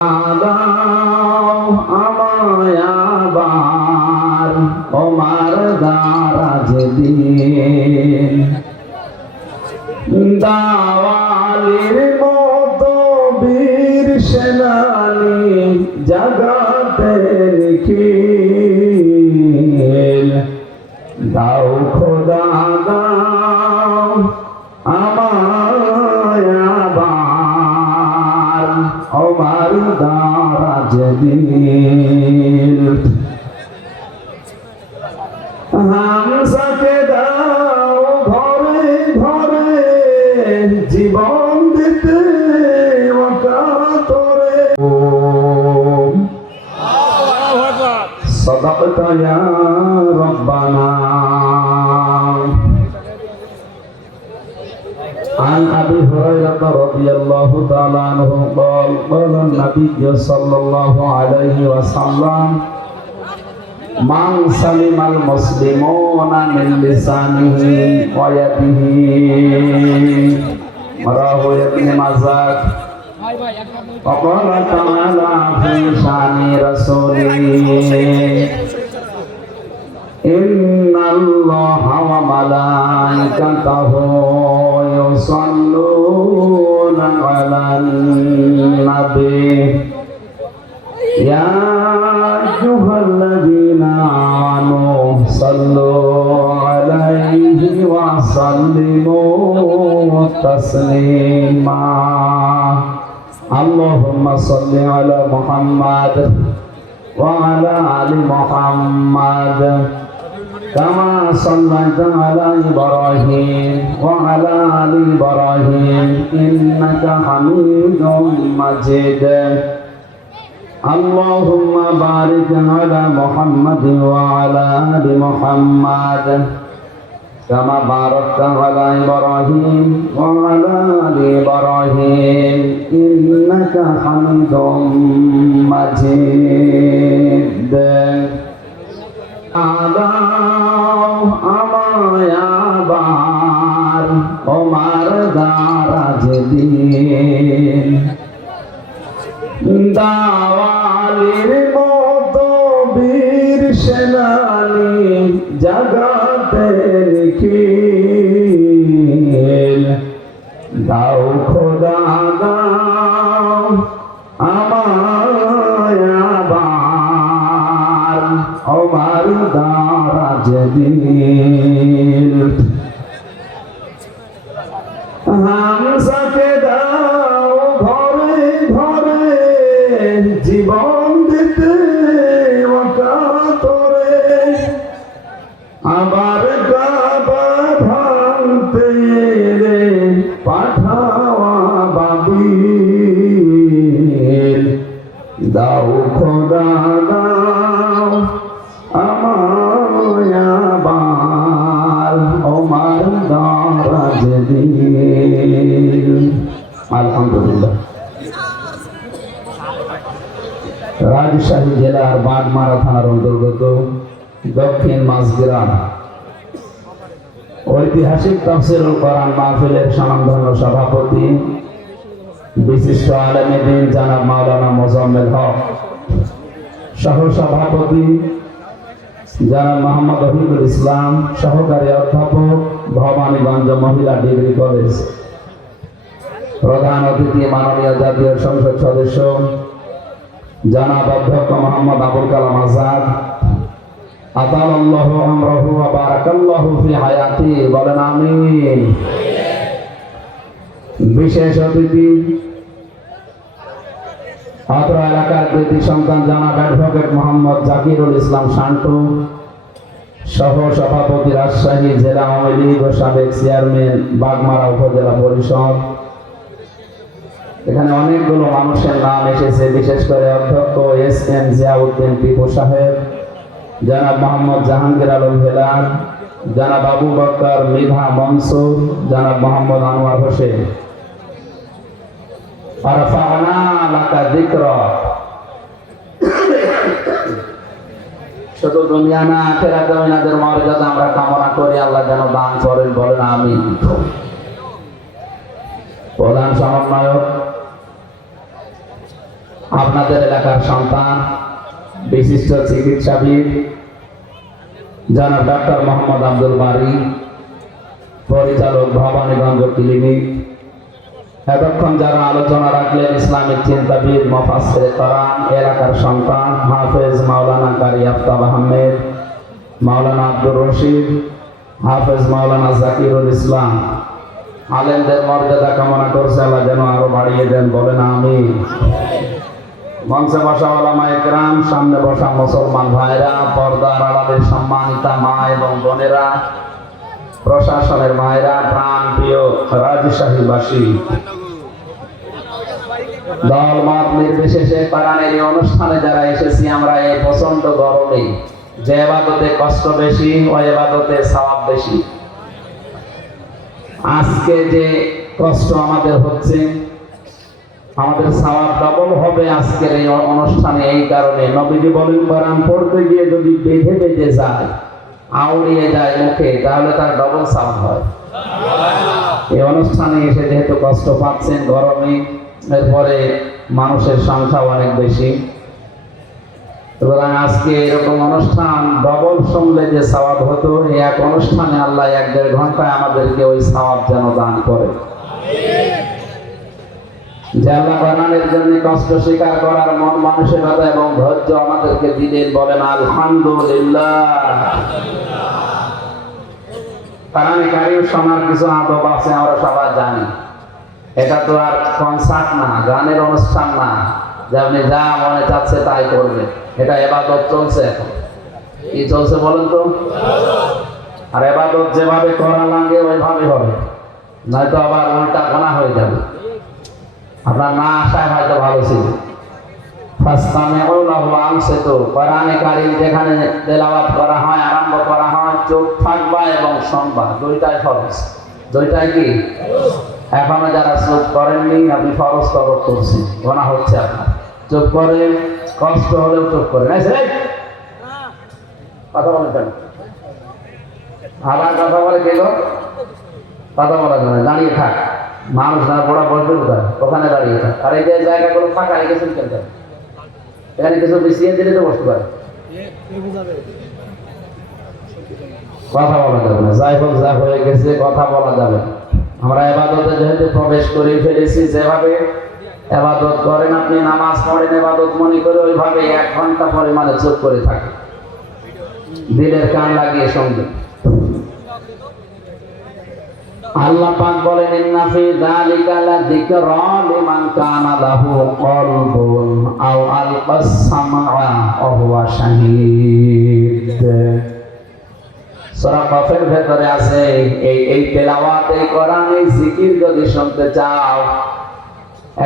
দাও আমায় আবার তোমার দারাজ দিন দাওয়ালির মতো বীর সেনানি জাগাতে নিখিল দাও খোদা দাও আমায় আবার আমার দারাজ দিল হামসাকে দাও ঘরে ঘরে জীবন দিতে ওকাতরে সাদাকতা ইয়া রব্বানা عن أبي هريرة رضي الله تعالى عنه قال قال النبي صلى الله عليه وسلم من سلم المسلمون من لسانه ويده رواه ابن ماجه وقال تعالى في شأن رسوله إن الله وملائكته يصلون على النبي يا أيها الذين آمنوا صلوا عليه وسلموا تسليما اللهم صل على محمد وعلى آل محمد كما صليت على إبراهيم وعلى آل إبراهيم إنك حميد مجيد اللهم بارك على محمد وعلى آل محمد كما باركت على إبراهيم وعلى آل إبراهيم إنك حميد مجيد দাও আমায় আবার তোমার দারাজ দিন দাওয়ালির মতো বীর সেনানি জাগাতে নিখিল দাও খোদা দাও আমায় আবার আমার দারাজ দিল হামসাকে দাও ঘরে ঘরে জীবন দিতে ওকাতরে আবার গাবা ভাঙতে রে পাঠাওয়া বাবিল দাও খোদা দাও আমায় আবার আমার দারাজ দিল আলহামদুলিল্লাহ। রাজশাহী জেলার বাগমারা থানার অন্তর্গত দক্ষিণ মাঝগ্রাম ঐতিহাসিক তাফসীরুল কোরআন মাহফিলের স্বনামধন্য সভাপতি বিশিষ্ট আলেমে দ্বীন জনাব মাওলানা মোজাম্মেল হক, সহ সভাপতি জনাব মোহাম্মদ রফিকুল ইসলাম, সহকারী অধ্যাপক ভবানীগঞ্জ মহিলা ডিগ্রি কলেজ, প্রধান অতিথি মাননীয় জাতীয় সংসদ সদস্য জনাব অধ্যক্ষ মোহাম্মদ আবুল কালাম আজাদ আতালাল্লাহু আমরাহু ওয়া বারাকাল্লাহু ফি হায়াতি, বলেন আমিন। বিশেষ অতিথি অত্র এলাকার কৃতি সন্তান জনাব অ্যাডভোকেট মোহাম্মদ জাকিরুল ইসলাম শান্টু, সহ সভাপতি রাজশাহী জেলা আওয়ামী লীগ ও সাবেক চেয়ারম্যান বাগমারা উপজেলা পরিষদ। এখানে অনেকগুলো মানুষের নাম এসেছে, বিশেষ করে অধ্যক্ষ এস.এম. জিয়াউদ্দিন টিপু সাহেব, জনাব মোহাম্মদ জাহাঙ্গীর আলম হেলাল, জনাব আবু বকর মৃধা মনসুর, জনাব মোহাম্মদ আনোয়ার হোসেন। আরফানা লাকা যিকরা, শুধু দুনিয়া না আখিরাতে ওনাদের মর্যাদা আমরা কামনা করি, আল্লাহ যেন দান করেন, বলেন আমিন। প্রধান সমন্বয়ক আপনাদের এলাকার সন্তান, বিশিষ্ট চিকিৎসাবিদ জনাব ডাক্তার মোহাম্মদ আব্দুল বারী, পরিচালক ভবানীগঞ্জ ক্লিনিক। এতক্ষণ যারা আলোচনা রাখলেন ইসলামিক চিন্তাবিদ, মুফাসসিরে কোরআন, এলাকার সন্তান হাফেজ মাওলানা কারি আফতাব আহমেদ, মাওলানা আব্দুর রশিদ, হাফেজ মাওলানা জাকিরুল ইসলাম। আলেমদের মর্যাদা কামনা করছে আল্লাহ যেন আরো বাড়িয়ে দেন, বলেন আমিন। মঞ্চে বসা ওলামায়ে কেরাম, সামনে বসা মুসলমান ভাইরা, পর্দার আড়ালের সম্মানিতা মা এবং বোনেরা, প্রশাসনের মায়েরা, প্রাণ প্রিয় রাজশাহীবাসী, দল মত নির্বিশেষে কোরআনের এই অনুষ্ঠানে যারা এসেছি আমরা এই প্রচন্ড গরমে, যে ইবাদতে কষ্ট বেশি ওই ইবাদতে সওয়াব বেশি। আজকে যে কষ্ট আমাদের হচ্ছে, আমাদের সওয়াব ডবল হবে আজকের এই অনুষ্ঠানে। এই কারণে নবীজি বলেন কোরআন পড়তে গিয়ে যদি বেঁধে বেঁধে যায়, আউড়িয়ে যায় মুখে, তাহলে তার ডবল সওয়াব হয়। এই অনুষ্ঠানে এসে যেহেতু কষ্ট পাচ্ছেন গরমে, এরপরে মানুষের সংখ্যা অনেক বেশি, সুতরাং আজকে এরকম অনুষ্ঠান ডবল শুনলে যে সওয়াব হতো, এই এক অনুষ্ঠানে আল্লাহ 1-1.5 ঘন্টায় আমাদেরকে ওই সওয়াব যেন দান করে। যে আল্লাহ কোরআনের জন্য কষ্ট স্বীকার করার মন মানসিকতা এবং ধৈর্য আমাদেরকে দিলেন, বলেন আলহামদুলিল্লাহ। কোরআনে কারীম শোনার কিছু আদব আছে, আমরা সবাই জানি। এটা তো আর কনসার্ট না, গানের অনুষ্ঠান না যে আপনি যা মনে চাচ্ছে তাই করবেন। এটা ইবাদত চলছে। এখন কি চলছে বলেন তো? আর ইবাদত যেভাবে করা লাগে ওইভাবে হবে, নয়তো আবার উল্টা গোনা হয়ে যাবে। আপনার না আসায় হয়তো ভালো ছিল। কোরআনে কারীম যেখানে তেলাওয়াত করা হয়, আরম্ভ করা হয়, চোখ থাকবা এবং শুনবা, দুইটাই ফরজ। দুইটাই কি? এখনো যারা চোখ করেননি, আপনি ফরজ তরক করছেন, গোনা হচ্ছে আপনার। চোখ করেন, কষ্ট হলেও চোখ করেন। কথা বলেন কেন? আবার কথা বলে গেল, কথা বলা যাবে, দাঁড়িয়ে থাক। মানুষ না পড়া বসবে কোথায়? ওখানে দাঁড়িয়ে থাক। আর এই যে জায়গাগুলো ফাঁকা রেখেছেন কেন? এখানে কিছু বিছিয়ে দিলে তো বসতে পারে। কথা বলা যাবে না। যাই হোক, যা হয়ে গেছে কথা বলা যাবে। আমরা ইবাদতে যেহেতু প্রবেশ করে ফেলেছি, যেভাবে ইবাদত করেন আপনি, নামাজ পড়েন ইবাদত মনে করে, ওইভাবে 1 ঘন্টা পরিমাণে চুপ করে থাকে, দিলের কান লাগিয়ে সঙ্গে। আল্লাহ পাক বলেন ইন্না ফি যালিকা লাযিকরা লিমান কানা লাহু কলবুন আও আলকাস সামআ ওয়া হুয়া শাহীদ। সূরা কাফের ভেতরে আছে এই তেলাওয়াত, এই কোরআন, এই জিকির যদি শুনতে চাও,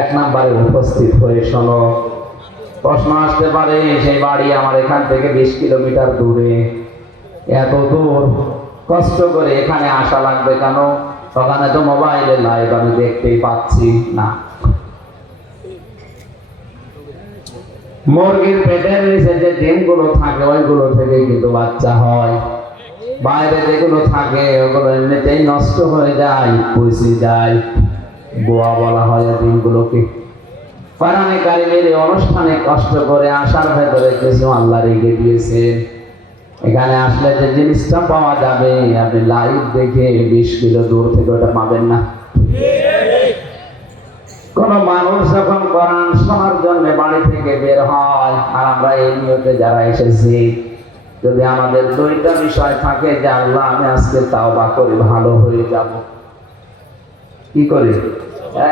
1 নম্বরে উপস্থিত হয়ে শোনো। প্রশ্ন আসতে পারে, সেই বাড়ি আমার এখান থেকে 20 কিলোমিটার দূরে, এত দূর কষ্ট করে এখানে আসা লাগবে কেন? ওখানে তো মোবাইলে লাইভ আমি দেখতেই পাচ্ছি না। মুরগির পেটের নিচে যে ডিমগুলো থাকে ওইগুলো থেকে কিন্তু বাচ্চা হয়। বাইরে যেগুলো থাকে ওগুলো এমনিতেই নষ্ট হয়ে যায়, পচে যায়, বোয়া বলা হয় ডিমগুলোকে। কোরআনে কারীমের এই অনুষ্ঠানে কষ্ট করে আসার ভেতরে কিছু আল্লাহ রেখে দিয়েছে। এখানে আসলে যে জিনিসটা পাওয়া যাবে, আপনি লাইভ দেখে 20 কিলো দূর থেকে ওটা পাবেন না। কোন মানুষ যখন কোরআন শোনার জন্য বাড়ি থেকে বের হয়, আর আমরা এই নিয়তে যারা এসেছি, যদি আমাদের 2টা বিষয় থাকে যে আল্লাহ আমি আজকে তাওবা করে ভালো হয়ে যাব, কি করি?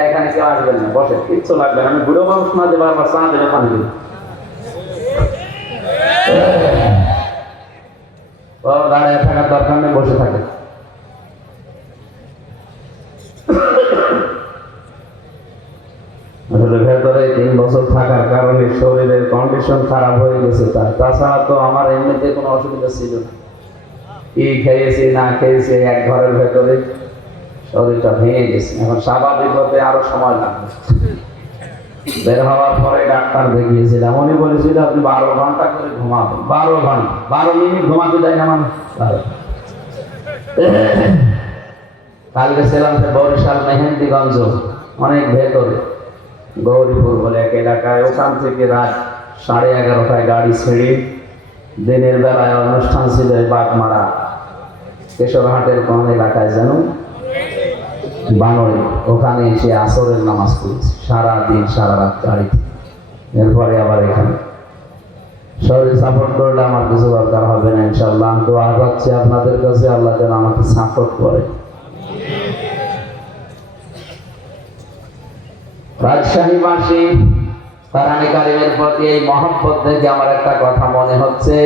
এখানে কেউ আসবেন না, বসে, কিচ্ছু লাগবে না। আমি বুড়ো মানুষ না যে বারবার চা দেবে, পানি দেবে, দাঁড়িয়ে থাকার দরকার নেই, বসে থাকে। ভেতরে 3 বছর থাকার কারণে শরীরের কন্ডিশন খারাপ হয়ে গেছে। তাছাড়া তো আমার এমনিতে কোনো অসুবিধা ছিল না। কি খেয়েছি না খেয়েছি, এক ঘরের ভেতরে শরীরটা ভেঙে গেছে। এখন স্বাভাবিক হতে আরো সময় লাগবে। বের হওয়ার পরে ডাক্তার দেখিয়েছিলাম, উনি বলেছিল আপনি 12 ঘন্টা করে ঘুমাবেন। 12 ঘন্টা, 12 মিনিট ঘুমাতে যায় না মানুষ। কালকে ছিলাম বরিশাল মেহেন্দিগঞ্জ, অনেক ভেতরে। গৌরীপুর বলে এক এলাকায়, ওখান থেকে রাত 11:30টায় গাড়ি ছেড়ে দিনের বেলায় অনুষ্ঠান ছিল বাগমারা কেশরহাটের কোন এলাকায় যেন বানরে, ওখানে এসে আসরের নামাজ পড়েছি সারাদিন সারা রাত গাড়িতে। এরপরে আবার এখানে শরীর সাপোর্ট করলে আমার কিছু দরকার হবে না ইনশাআল্লাহ। আমি দোয়া করছি আপনাদের কাছে আল্লাহ যেন আমাকে সাপোর্ট করে। রাজশাহীবাসী কোরআন কারীমের প্রতি এই মহব্বত দেখে আমার একটা কথা মনে হচ্ছে,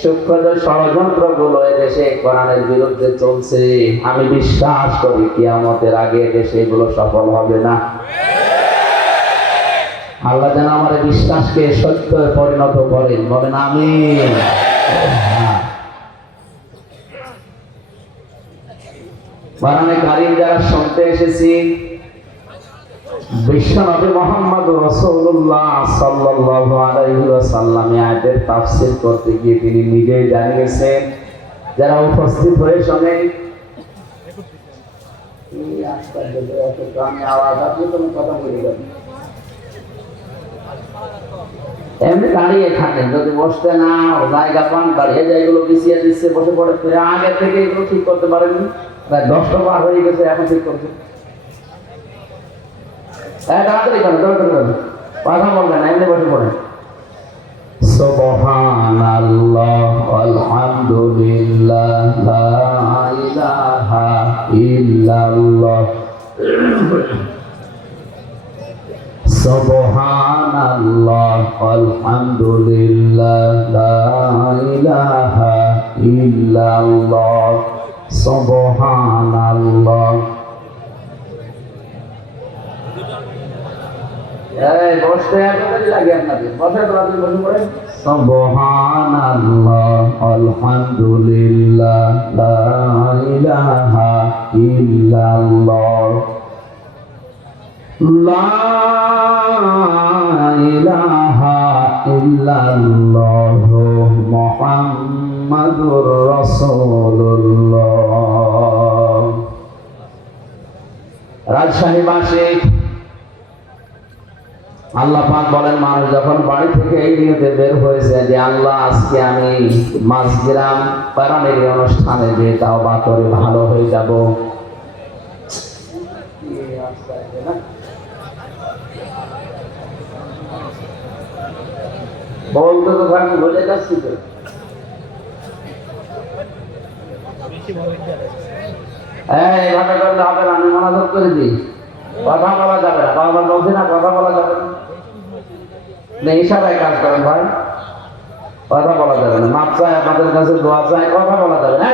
সূক্ষ্ম যে ষড়যন্ত্রগুলো এদেশে কোরআনের বিরুদ্ধে চলছে, আমি বিশ্বাস করি কিয়ামতের আগে দেশে এগুলো সফল হবে না। আল্লাহ যেন আমার বিশ্বাসকে সত্যে পরিণত করেন, বলেন আমিন। কোরআন কারীম যারা শুনতে এসেছি, বিশ্বনবী মুহাম্মদ রাসূলুল্লাহ সাল্লাল্লাহু আলাইহি ওয়াসাল্লাম আয়াতের তাফসীর করতে গিয়ে তিনি নিজেই জানিয়েছেন, যারা উপস্থিত হয়ে শুনে এমনি দাঁড়িয়ে থাকেন, যদি বসতে না জায়গা পান দাঁড়িয়ে জায়গাগুলো বিছিয়ে দিচ্ছে, বসে পড়ে আগে থেকে এগুলো ঠিক করতে পারেননি, প্রায় 10টা বার হয়ে গেছে, এখন ঠিক করছে। কথা বলবেন না, এমনি বসে পড়েন। সুবহানাল্লাহ আলহামদুলিল্লাহ লা ইলাহা ইল্লাল্লাহ সুবহানাল্লাহ আলহামদুলিল্লাহ লা ইলাহা ইল্লাল্লাহ সুবহানাল্লাহ। বসতে লাগে আপনাদের, বসে বসে পড়েন। সুবহানাল্লাহ আলহামদুলিল্লাহ লা ইলাহা ইল্লাল্লাহ লা ইলাহা ইল্লাল্লাহ মুহাম্মাদুর রাসূলুল্লাহ। রাজশাহীবাসী, আল্লাহ পাক বলেন, মানুষ যখন বাড়ি থেকে এই নিয়তে বের হয়েছে যে আল্লাহ আজকে আমি মাঝগ্রাম কোরআনের অনুষ্ঠানে যে তাওবা করে ভালো হয়ে যাব, বলতে তো আমি বলে যাচ্ছি তো, এইভাবে করলে হবে না। আমি মনোযোগ করে দিই, কথা বলা যাবে না, বারবার বলছি না কথা বলা যাবে না, ইশারায় কাজ করেন ভাই, কথা বলা যাবে না। মাপ চাই আপনাদের কাছে, দোয়া চাই, কথা বলা যাবে না।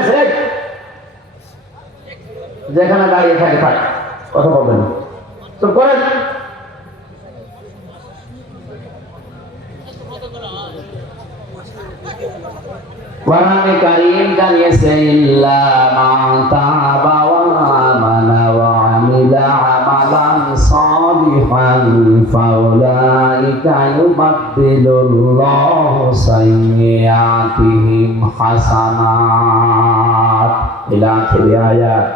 যেখানে দাঁড়িয়ে থাকে থাক, কথা বলবেন তো করেন। কোরআন কারীম জানিয়েছে, ইল্লা মান তাবা ওয়া আমানা ওয়া আমিলা আমালান সালিহান ফাউলাইকা ইউবাদদিলুল্লাহু সাইয়্যাতিহিম হাসানাত। ইলা আখিরি আয়াত।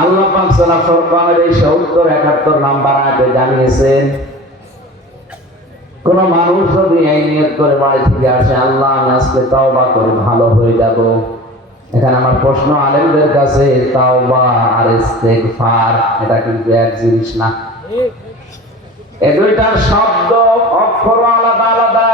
আল্লাহ পাক সূরা ফুরকানের এই 70-71 নম্বর আয়াতে জানিয়েছেন, কোন মানুষ যদি এই নিয়ত করে বাড়ি থেকে আসে, আল্লাহ আমি আজকে তাওবা করে ভালো হয়ে যাব। এখানে আমার প্রশ্ন আলেমদের কাছে, তাওবা আর ইস্তেগফার এটা কিন্তু এক জিনিস না, এই দুইটার শব্দ অক্ষর আলাদা আলাদা।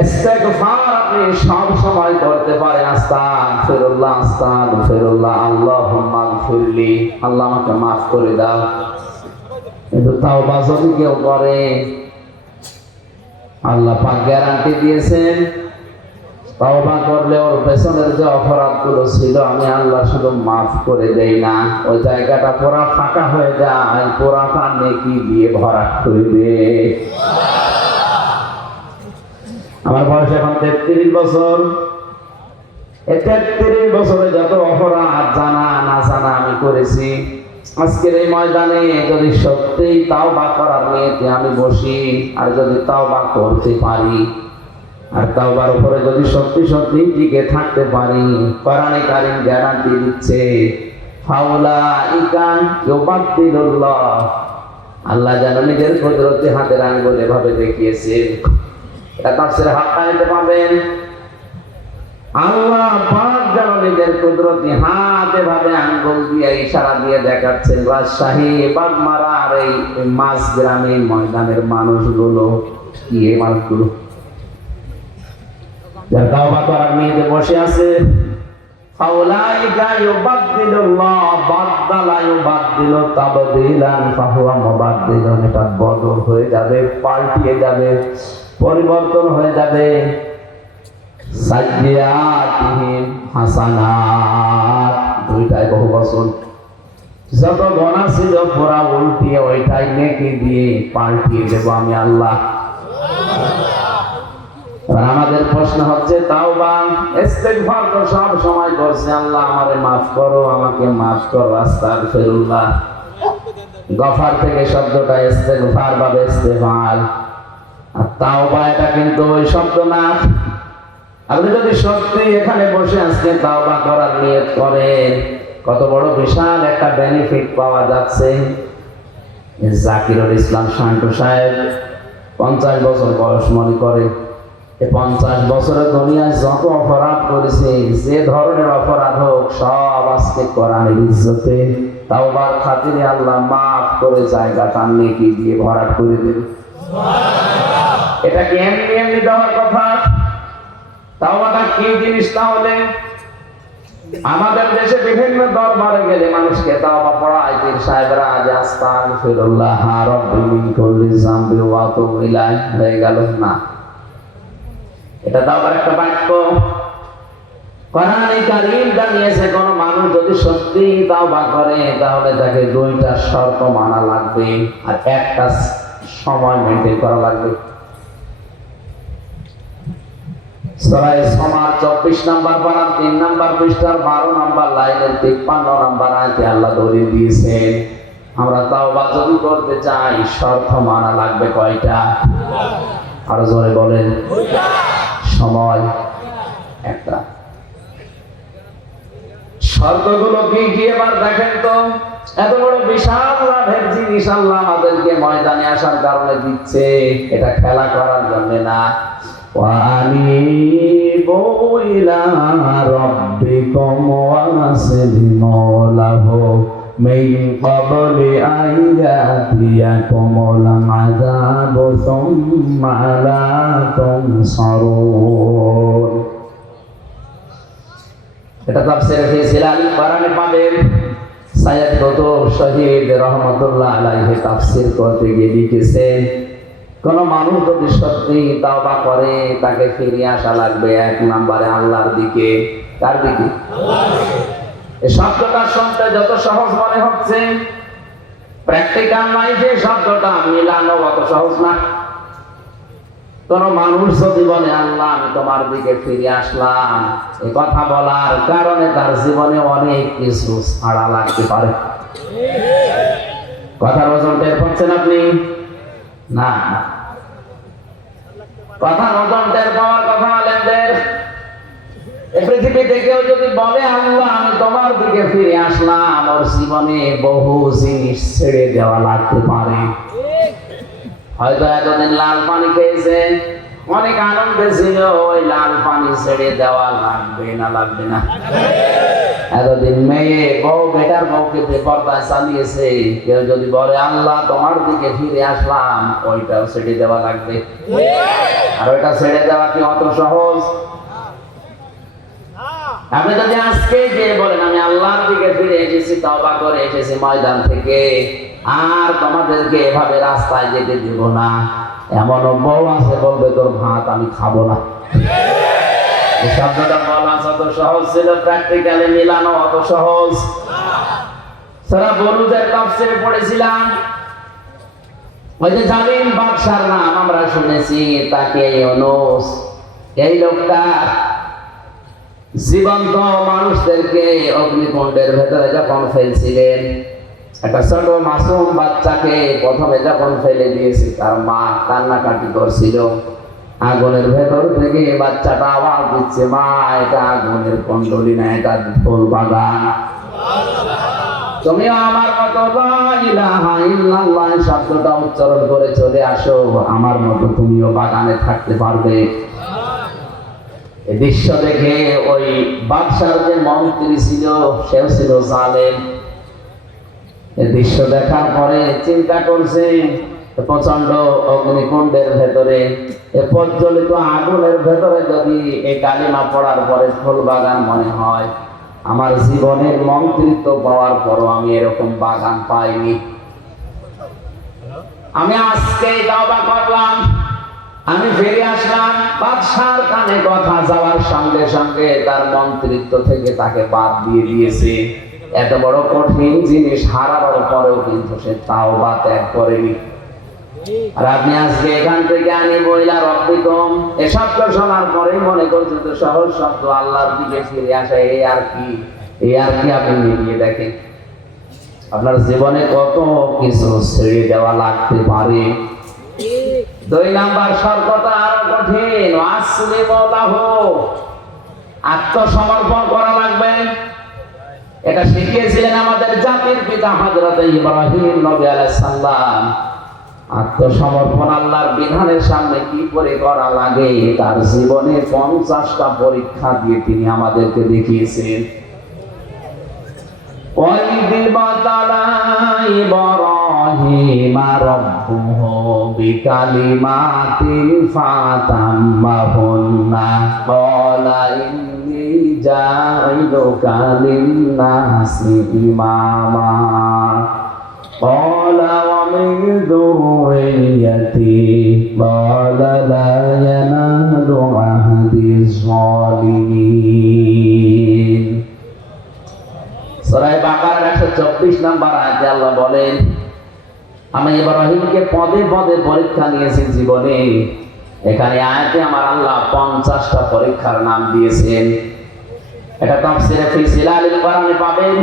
ইস্তেগফার আপনি সব সময় করতে পারেন, আস্তাগফিরুল্লাহ আস্তাগফিরুল্লাহ আল্লাহুম্মা গফিরলি, আল্লাহ আমাকে মাফ করে দাও। কিন্তু তাওবা যদি কেউ করে, আল্লাহ পাক গ্যারান্টি দিয়েছেন, তাওবা করলে ওর পেছনের যে অপরাধগুলো ছিল আমি আল্লাহ শুধু মাফ করে দেই না, ওই জায়গাটা পুরা ফাঁকা হয়ে যায়, পুরাটা নেকি দিয়ে ভরাট করবে। আমার বয়স এখন 33 বছর। এই 33 বছরে যত অপরাধ জানা না জানা আমি করেছি, আজকের এই ময়দানে যদি সত্যিই তাওবা করার নিয়তে আমি বসি, আর যদি তাওবা করতে পারি, আর তাওবার উপরে যদি সত্যি সত্যি টিকে থাকতে পারি, কোরআনে কারীম গ্যারান্টি দিচ্ছে, ফাউলাইকা ইউবাদদিলুল্লাহ, আল্লাহ যেন নিজের কুদরতি হাতের আঙ্গুল এভাবে দেখিয়েছেন। এটা তাফসীরে হাক্কানিতে পাবেন। আল্লাহ পাক যেন নিজের কুদরতি হাত এভাবে আঙ্গুল দিয়ে ইশারা দিয়ে দেখাচ্ছেন রাজশাহী বাগমারার এই মাছ গ্রামে ময়দানের মানুষগুলো, কি এই মানুষগুলো যারা তাওবা করার নিয়তে বসে আছে। ফাউলাইকা ইউবাদদিলুল্লাহ, বাদদালা ইউবাদদিলু তাবদীলান ফাহুয়া মুবাদদিলুন, এটা বদল হয়ে যাবে, পাল্টিয়ে যাবে, পরিবর্তন হয়ে যাবে। সাইয়্যাতিহিম হাসানাত, দুইটাই বহুবচন। যত গুনাহ ছিল পুরা উল্টিয়ে ওইটাই নেকি দিয়ে পাল্টিয়ে দেব আমি আল্লাহ। আমাদের প্রশ্ন হচ্ছে তাওবা ইস্তিগফার তো সব সময় করছে, আল্লাহ আমারে মাফ করো, আমাকে মাফ করো, আস্তাগফিরুল্লাহ। গফার থেকে শব্দটা ইস্তিগফার বা ইস্তেগফার, আর তাওবা এটা কিন্তু ওই শব্দ না। আপনি যদি সত্যি এখানে বসে আজকে তাওবা করার নিয়ত করেন, কত বড় বিশাল একটা বেনিফিট পাওয়া যাচ্ছে। জাকিরুল ইসলাম শান্ত সাহেব 50 বছর বয়স মনে করে, 50 বছরের দুনিয়ায় যত অপরাধ করেছে, যে ধরনের অপরাধ হোক সব আজকে কোরআনের ইজ্জতে তাওবার খাতিরে আল্লাহ মাফ করে জায়গাটা নেকি দিয়ে ভরাট করে দেবে। এটা কি এমনি এমনি দেওয়ার কথা? তাওবাটা কি জিনিস? তাহলে আমাদের দেশে বিভিন্ন দরবারে গেলে মানুষকে তাওবা পড়ায় পীর সাহেবরা, আজ আস্তাগফিরুল্লাহ রাব্বি মিন কুল্লি যামবি ওয়া আতুবু ইলাইহি হয়ে গেল না। এটা তাওবার একটা বাক্য। কোরআনে কারীম জানিয়েছে কোন মানুষ যদি সত্যি তাওবা করে তাহলে তাকে দুইটা শর্ত মানা লাগবে আর একটা সময় মেইনটেইন করা লাগবে। সূরা সমার 24 নম্বর পারা 3 নম্বর পৃষ্ঠার 12 নম্বর লাইনের 53 নম্বর আয়াতে আল্লাহ দলিল দিয়েছেন, আমরা তাওবা যদি করতে চাই শর্ত মানা লাগবে কয়টা? আর জোরে বলেন। সময় একটা। শর্তগুলো কি কি এবার দেখেন তো। এত বড় বিশাল লাভের জিনিস আল্লাহ আমাদেরকে ময়দানে আসার কারণে দিচ্ছে, এটা খেলা করার জন্য না। وَأَنِيبُوا إِلَىٰ رَبِّكُمْ وَأَسْلِمُوا لَهُ مِن قَبْلِ أَن يَأْتِيَكُمُ الْعَذَابُ ثُمَّ لَا تُنصَرُونَ। এটা তাফসীরে ফি সিলাল কোরআনে পাবেন। সাইয়্যিদ কুতুব শহীদ রহমাতুল্লাহ আলাইহি তাফসীর করতে গিয়ে লিখেছেন, কোন মানুষ যদি সত্যি তাওবা করে তাকে ফিরে আসা লাগবে 1 নম্বরে আল্লাহর দিকে। কার দিকে? আল্লাহর দিকে। এই শব্দটা শুনতে যত সহজ মনে হচ্ছে, প্র্যাকটিক্যাল লাইফে শব্দটা মিলানো অত সহজ না। কোন মানুষ যদি বলে আল্লাহ আমি তোমার দিকে ফিরে আসলাম, এই কথা বলার কারণে তার জীবনে অনেক কিছু ছাড়া লাগতে পারে। কথার ওজন টের পাচ্ছেন আপনি? না, কথা ওজন টের পাওয়ার কথা আলেমদের। এই পৃথিবীতে কেউ যদি বলে আল্লাহ আমি তোমার দিকে ফিরে আসলাম, ওর জীবনে বহু জিনিস ছেড়ে দেওয়া লাগতে পারে। হয়তো এতদিন লাল পানি খেয়েছে, অনেক আনন্দে ছিল, ওই লাল পানি ছেড়ে দেওয়া লাগবে না? লাগবে না? এতদিন মেয়ে বউ বেটার বউকে বেপরদায় চালিয়েছে, কেউ যদি বলে আল্লাহ তোমার দিকে ফিরে আসলাম, ওইটাও ছেড়ে দেওয়া লাগবে। আর ওইটা ছেড়ে দেওয়া কি অত সহজ? আপনি যদি আজকে গিয়ে বলেন আমি আল্লাহর দিকে ফিরে এসেছি, তওবা করে এসেছি ময়দান থেকে, আর তোমাদেরকে এভাবে রাস্তায় যেতে দিব না, এমন বউ আছে বলবে তোর ভাত আমি খাবো না। এই শব্দটা বলা যত সহজ ছিল, প্র্যাকটিক্যালি মিলানো অত সহজ। সূরা বুরুজের তাফসীরে পড়েছিলাম, ওই যে জালিম বাদশার নাম আমরা শুনেছি, তাকে ইউনূস, এই লোকটা জীবন্ত মানুষদেরকে অগ্নিকুণ্ডের ভেতরে যখন ফেলছিলেন, একটা ছোট মাসুম বাচ্চাকে প্রথমে যখন ফেলে দিয়েছে, তার মা কান্নাকাটি করছিল। আগুনের ভেতর থেকে বাচ্চাটা আওয়াজ দিচ্ছে, মা এটা আগুনের কুণ্ডলী না, এটা ফুল বাগান। তুমিও আমার মতো লা ইলাহা ইল্লাল্লাহ শব্দটা উচ্চারণ করে চলে আসো, আমার মতো তুমিও বাগানে থাকতে পারবে। এই দৃশ্য দেখে ওই বাদশার যে মন্ত্রী ছিল সেও ছিল জালেম। এই দৃশ্য দেখার পরে চিন্তা করছে প্রচন্ড অগ্নিকুণ্ডের ভেতরে, প্রজ্বলিত আগুনের ভেতরে যদি এই কালিমা পড়ার পরে ফুল বাগান মনে হয়, আমার জীবনের মন্ত্রিত্ব পাওয়ার পরও আমি এরকম বাগান পাইনি। আমি আজকে তওবা করলাম, আমি ফিরে আসলাম। বাদশার কানে কথা যাওয়ার সঙ্গে সঙ্গে তার মন্ত্রিত্ব থেকে তাকে বাদ দিয়ে দিয়েছে। এত বড় কঠিন জিনিস হারাবার পরেও কিন্তু সে তাওবা ত্যাগ করেনি। আর আপনি আজকে এখান থেকে আনি বইলা রব্বিকুম এ শব্দ শোনার পরেই মনে করছেন তো সহজ শব্দ আল্লাহর দিকে ফিরে আসা, এই আর কি আপনি মিলিয়ে দেখেন আপনার জীবনে কত কিছু ছেড়ে দেওয়া লাগতে পারে। 2 নাম্বার শর্তটা আরো কঠিন, আসলিমু লাহু, আত্মসমর্পণ করা লাগবে। এটা শিখিয়েছিলেন আমাদের জাতির পিতা হযরত ইব্রাহিম নবী আলাইহিস সালাম। আত্মসমর্পণ আল্লাহর বিধানের সামনে কি করে করা লাগে তার জীবনে 50টা পরীক্ষা দিয়ে তিনি আমাদেরকে দেখিয়েছেন। وَإِذِ ابْتَلَى إِبْرَاهِيمَ رَبُّهُ بِكَلِمَاتٍ فَأَتَمَّهُنَّ قَالَ إِنِّي جَاعِلُكَ لِلنَّاسِ إِمَامًا قَالَ وَمِنْ ذُرِّيَّتِي قَالَ لَا يَنَالُ عَهْدِي الظَّالِمِينَ। সূরা বাকারার 124 নম্বর আয়াতে আল্লাহ বলেন, আমি ইব্রাহিমকে পদে পদে পরীক্ষা নিয়েছি জীবনে। এখানে আয়াতে আমার আল্লাহ 50টা পরীক্ষার নাম দিয়েছেন। এটা তাফসীরে ফি জিলালিল কোরআনে পাবেন।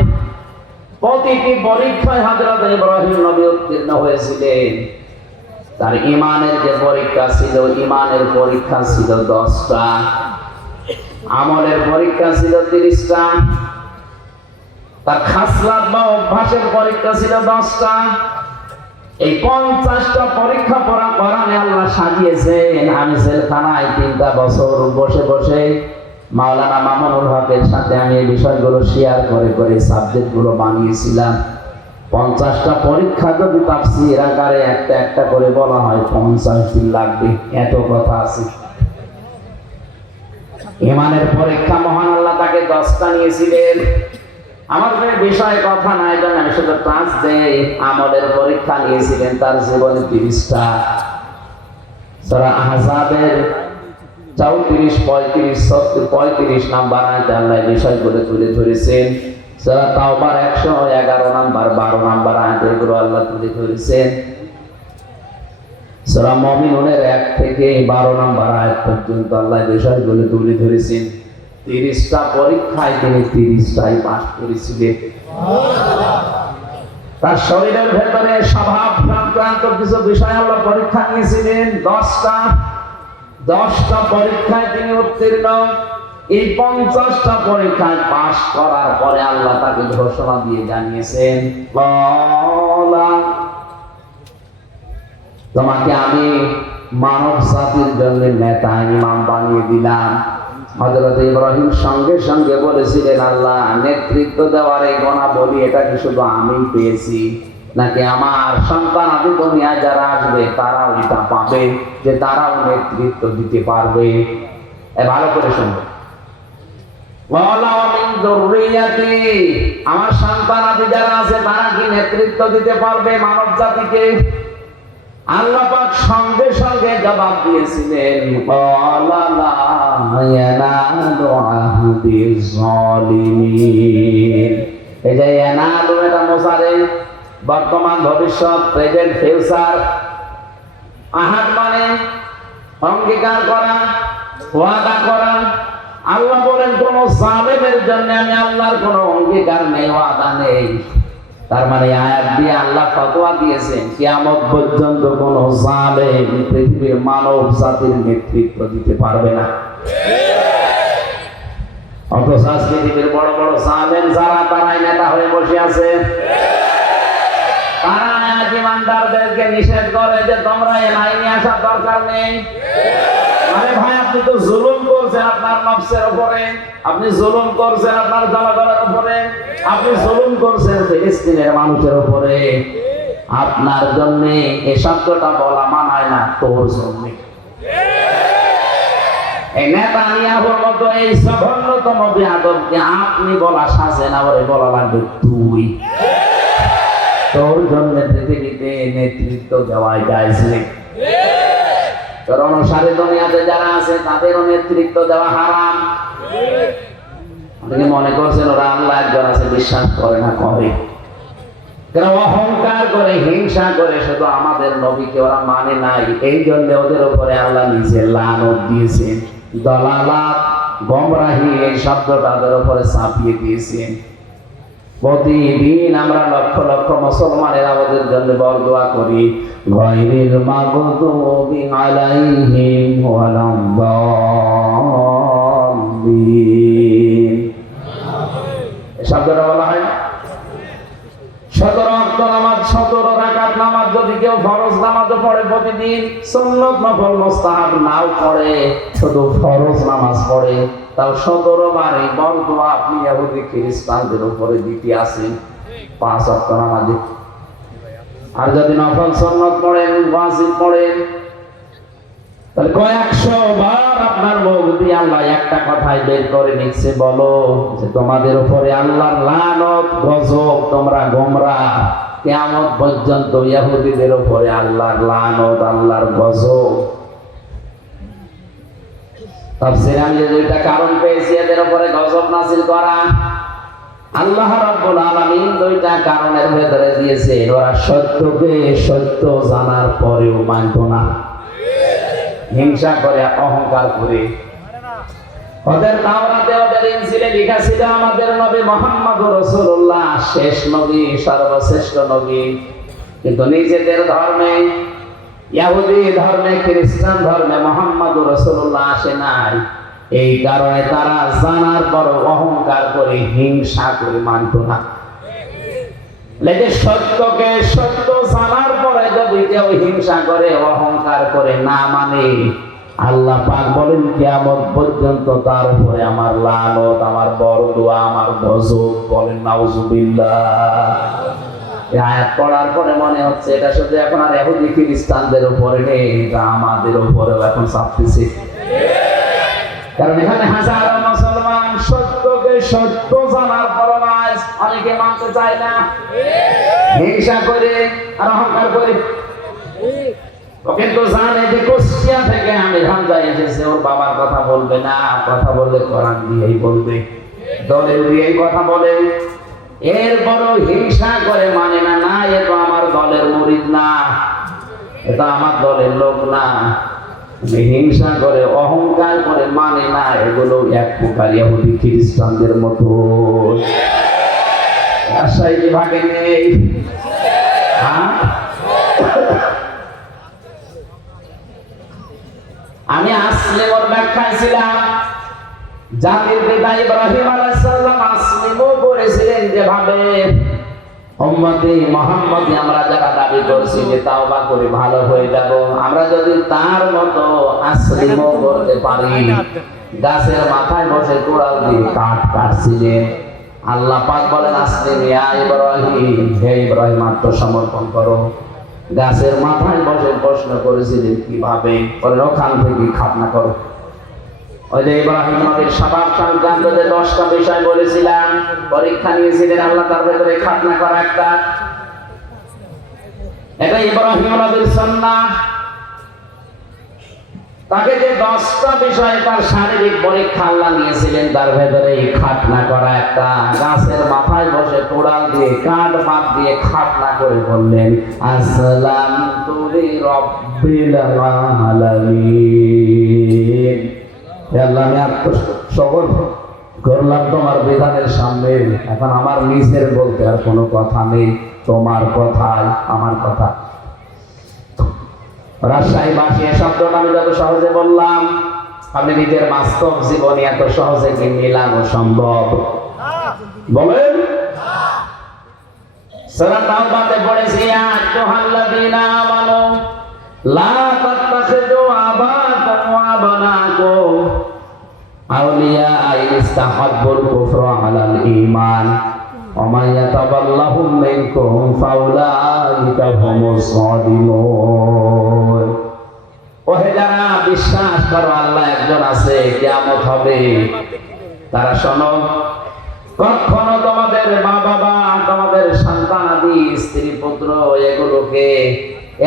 প্রতিটি পরীক্ষায় হযরত ইব্রাহিম নবী উত্তীর্ণ হয়েছিলেন। তার ঈমানের যে পরীক্ষা ছিল, ঈমানের পরীক্ষা ছিল 10টা, আমলের পরীক্ষা ছিল 30টা, তার খাসলাত বা অভ্যাসের পরীক্ষা ছিল 10টা। এই 50টা পরীক্ষা পড়া কোরআনে আল্লাহ সাজিয়েছেন। আমি জেলখানায় 3টা বছর বসে বসে মাওলানা মামুনুল হকের সাথে আমি এই বিষয়গুলো শেয়ার করে করে সাবজেক্টগুলো বানিয়েছিলাম। 50টা পরীক্ষা যদি তাফসীর আকারে একটা একটা করে বলা হয় 50 দিন লাগবে, এত কথা আছে। ঈমানের পরীক্ষা মহান আল্লাহ তাকে 10টা নিয়েছিলেন। আমার বিষয়ে কথা নাই, আমি শুধু ক্লাস দেই। আমলের পরীক্ষা নিয়েছিলেন তার জীবনে 30টা। সূরা আহজাবের 34, 35, 35 নাম্বার আয়াতে আল্লাহ বিষয়গুলো তুলে ধরেছেন। সূরা তাওবার 111 নাম্বার 12 নাম্বার আয়াতে এগুলো আল্লাহ তুলে ধরেছেন। সূরা মুমিনুনের 1 থেকে 12 নাম্বার আয়াত পর্যন্ত আল্লাহ বিষয়গুলো তুলে ধরেছেন। 30টা পরীক্ষায় তিনি 30টাই পাস করেছিলেন। তার শরীরের ভেতরে স্বভাব সংক্রান্ত কিছু বিষয় আল্লাহ পরীক্ষা নিয়েছিলেন 10টা পরীক্ষায় তিনি উত্তীর্ণ। এই 50টা পরীক্ষায় পাস করার পরে আল্লাহ তাকে ঘোষণা দিয়ে জানিয়েছেন, তোমাকে আমি মানব জাতির জন্য নেতা ইমাম বানিয়ে দিলাম। হযরত ইব্রাহিম সঙ্গে সঙ্গে বলেছিলেন, আল্লাহ নেতৃত্ব দেওয়ার এই গুণাবলী এটা কি শুধু আমি পেয়েছি নাকি আমার সন্তান আদি দুনিয়ায় যারা আসবে তারাও এটা পাবে, যে তারাও নেতৃত্ব দিতে পারবে? ভালো করে শুনবে, আমার সন্তান আদি যারা আছে তারা কি নেতৃত্ব দিতে পারবে মানব জাতিকে? আল্লাহ পাক সঙ্গে সঙ্গে জবাব দিয়েছিলেন, এই যে ইয়ানালু এটা মুসারে বর্তমান ভবিষ্যৎ, প্রেজেন্ট ফিউচার। আহাদ মানে অঙ্গীকার করা, ওয়াদা করা। আল্লাহ বলেন কোন জালেমের জন্য আমি আল্লাহর কোনো অঙ্গীকার নেই, ওয়াদা নেই। তার মানে আয়াত দিয়ে আল্লাহ ফতোয়া দিয়েছেন কিয়ামত পর্যন্ত কোন জালেম পৃথিবীর মানব জাতির নেতৃত্ব দিতে পারবে না। অথচ আজ পৃথিবীর বড় বড় জালেম যারা তারাই নেতা হয়ে বসে আছে। তারা আজ ইমানদারদেরকে নিষেধ করে যে তোমরা এই আইনে আসার দরকার নেই। আরে ভাই, আপনি তো জুলুম করছেন আপনার নফসের উপরে, আপনি জুলুম করছেন আপনার জনগণের উপরে, আপনি জুলুম করছেন ফিলিস্তিনের মানুষের উপরে। আপনার জন্য এই শব্দটা বলা মানায় না, তোর জন্য। এই নেতানিয়াহুর মতো এই জঘন্যতম বেয়াদবকে আপনি বলা সাজে না, বলে বলা লাগবে তুই। তোর জন্য পৃথিবীতে নেতৃত্ব দেওয়াই জায়েজ নেই। তোর অনুসারী দুনিয়াতে যারা আছে তাদেরও নেতৃত্ব দেওয়া হারাম। আপনি মনে করছেন ওরা আল্লাহ একজন আছে, বিশ্বাস করে না? করে। তারা অহংকার করে, হিংসা করে, শুধু আমাদের নবীকে ওরা মানে নাই। এই জন্য ওদের উপরে আল্লাহ নিজে লানত দিয়েছেন। দলালাত, গোমরাহি এই শব্দটা তাদের উপরে চাপিয়ে দিয়েছেন। প্রতিদিন আমরা লক্ষ লক্ষ মুসলমানেরা ওদের জন্য বরদোয়া করি, গায়রিল মাগদুবি আলাইহিম ওয়ালাদ-দাল্লিন। এই শব্দটা বলা হয় 17 ওয়াক্ত নামাজ, 17 রাকাত নামাজ যদি কেউ ফরজ নামাজও পড়ে প্রতিদিন, সুন্নাত নফল মুস্তাহাব নাও পড়ে, শুধু ফরজ নামাজ পড়ে, তাও 17 বার এই বরদোয়া আপনি ইহুদি খ্রিস্টানদের উপরে দিতে আসেন 5 ওয়াক্ত নামাজে। আর যদি নফল সুন্নাত পড়েন, ওয়াজিব পড়েন, তাহলে কয়েকশো বার আপনার মুখ দিয়ে আল্লাহ একটা কথাই বের করে নিচ্ছে, বলো যে তোমাদের উপরে আল্লাহর লানত, গজব, তোমরা গোমরাহ। কিয়ামত পর্যন্ত ইহুদিদের উপরে আল্লাহর লানত, আল্লাহর গজব। তাফসীরে আমি যে দুইটা কারণ পেয়েছি এদের উপরে গজব নাযিল করা, আল্লাহ রাব্বুল আলামিন দুইটা কারণের ভেতরে দিয়েছে। ওরা সত্যকে সত্য জানার পরেও মানত না, হিংসা করে, অহংকার করে। ওদের তাওরাতে, ওদের ইনজিলে লেখা ছিল আমাদের নবী মুহাম্মদুর রাসূলুল্লাহ শেষ নবী, সর্বশ্রেষ্ঠ নবী। কিন্তু নিজেদের ধর্মে, ইহুদি ধর্মে, খ্রিস্টান ধর্মে মুহাম্মদুর রাসূলুল্লাহ আসে নাই। এই কারণে তারা জানার পর অহংকার করে, হিংসা করে মানত না। লেগে সত্যকে সত্য জানার পরে যদি কেউ হিংসা করে, অহংকার করে, না মানে, আল্লাহ পাক বলেন কিয়ামত পর্যন্ত তার উপরে আমার লানত, আমার বরদোয়া, আমার গজব। বলেন নাউজুবিল্লাহ। এই আয়াত পড়ার পরে মনে হচ্ছে এটা শুধু এখন আর ইহুদি খ্রিস্টানদের উপরে নেই, এটা আমাদের উপরেও এখন চাপতেছে। কারণ এখানে হাজারো মুসলমান সত্যকে সত্য জানার পর অনেকে মানতে চায় না, হিংসা করে আর অহংকার করে। ও কিন্তু জানে যে কুষ্টিয়া থেকে আমি হামজা এসেছে, ওর বাবার কথা বলবে না, কথা বললে কোরআন দিয়েই বলবে, দলের দিয়েই কথা বলে। এরপরও হিংসা করে মানে না, না এ তো আমার দলের মুরিদ না, এটা আমার দলের লোক না। হিংসা করে, অহংকার করে, মানে না। এগুলো এক প্রকার ইহুদি খ্রিস্টানদের মতো। রাজশাহী ভাগে নেই। আমি আসলিমর ব্যাখ্যায় ছিলাম। জাতির পিতা ইব্রাহিম আলাইহিস সালাম আসলিমও করেছিলেন যেভাবে, উম্মতে মুহাম্মদী আমরা যারা দাবি করছি যে তাওবা করে ভালো হয়ে যাব, আমরা যদি তার মতো আসলিমও করতে পারি। গাছের মাথায় বসে কোড়াল দিয়ে কাঠ কাটছিলেন। আল্লাহ পাক বলেন আসলিম ইয়া ইব্রাহিম, হে ইব্রাহিম আত্মসমর্পণ করো। গাছের মাথায় বসে প্রশ্ন করেছিলেন কিভাবে, বলেন ওখান থেকে খাতনা করো। ওই যে ইব্রাহিম নবীর স্বভাব সংক্রান্ত যে 10টা বিষয় বলেছিলাম, পরীক্ষা নিয়েছিলেন আল্লাহ, তার ভেতরে খাতনা করা একটা। এটা ইব্রাহিম নবীর সুন্নাহ। তাকে যে 10টা বিষয় তার শারীরিক পরীক্ষা আল্লাহ নিয়েছিলেন, তার ভেতরে খাতনা করা একটা। গাছের মাথায় বসে কোড়াল দিয়ে, কাঠ পাত দিয়ে খাতনা করে বললেন আসলামতু লিরাব্বিল আলামিন। আল্লাহ, আমি আত্মসমর্পণ করলাম তোমার বিধানের সামনে। এখন আমার নিজের বলতে আর কোনো কথা নেই, তোমার কথাই আমার কথা। রাজশাহী ভাষী শব্দটা আমি যত সহজে বললাম, আপনি নিজের বাস্তব জীবনে এত সহজে কি মিলানো সম্ভব? বলেন। সূরা তাওবাতে পড়েছি, ইয়া আইয়ুহাল্লাযীনা আমানু লা তাত্তাখিযু আবাআকুম ওয়া আবনাআকুম আউলিয়া ইন ইসতাহাব্বুল কুফরা আলাল ঈমান ওয়া মান ইয়াতাওয়াল্লাহুম মিনকুম ফাউলাইকা হুমুস সাদিমুন। ওহে যারা বিশ্বাস করো আল্লাহ একজন আছে, কিয়ামত হবে, তারা শোনো, কখনো তোমাদের মা-বাবা, তোমাদের সন্তানাদি, স্ত্রী পুত্র, এগুলোকে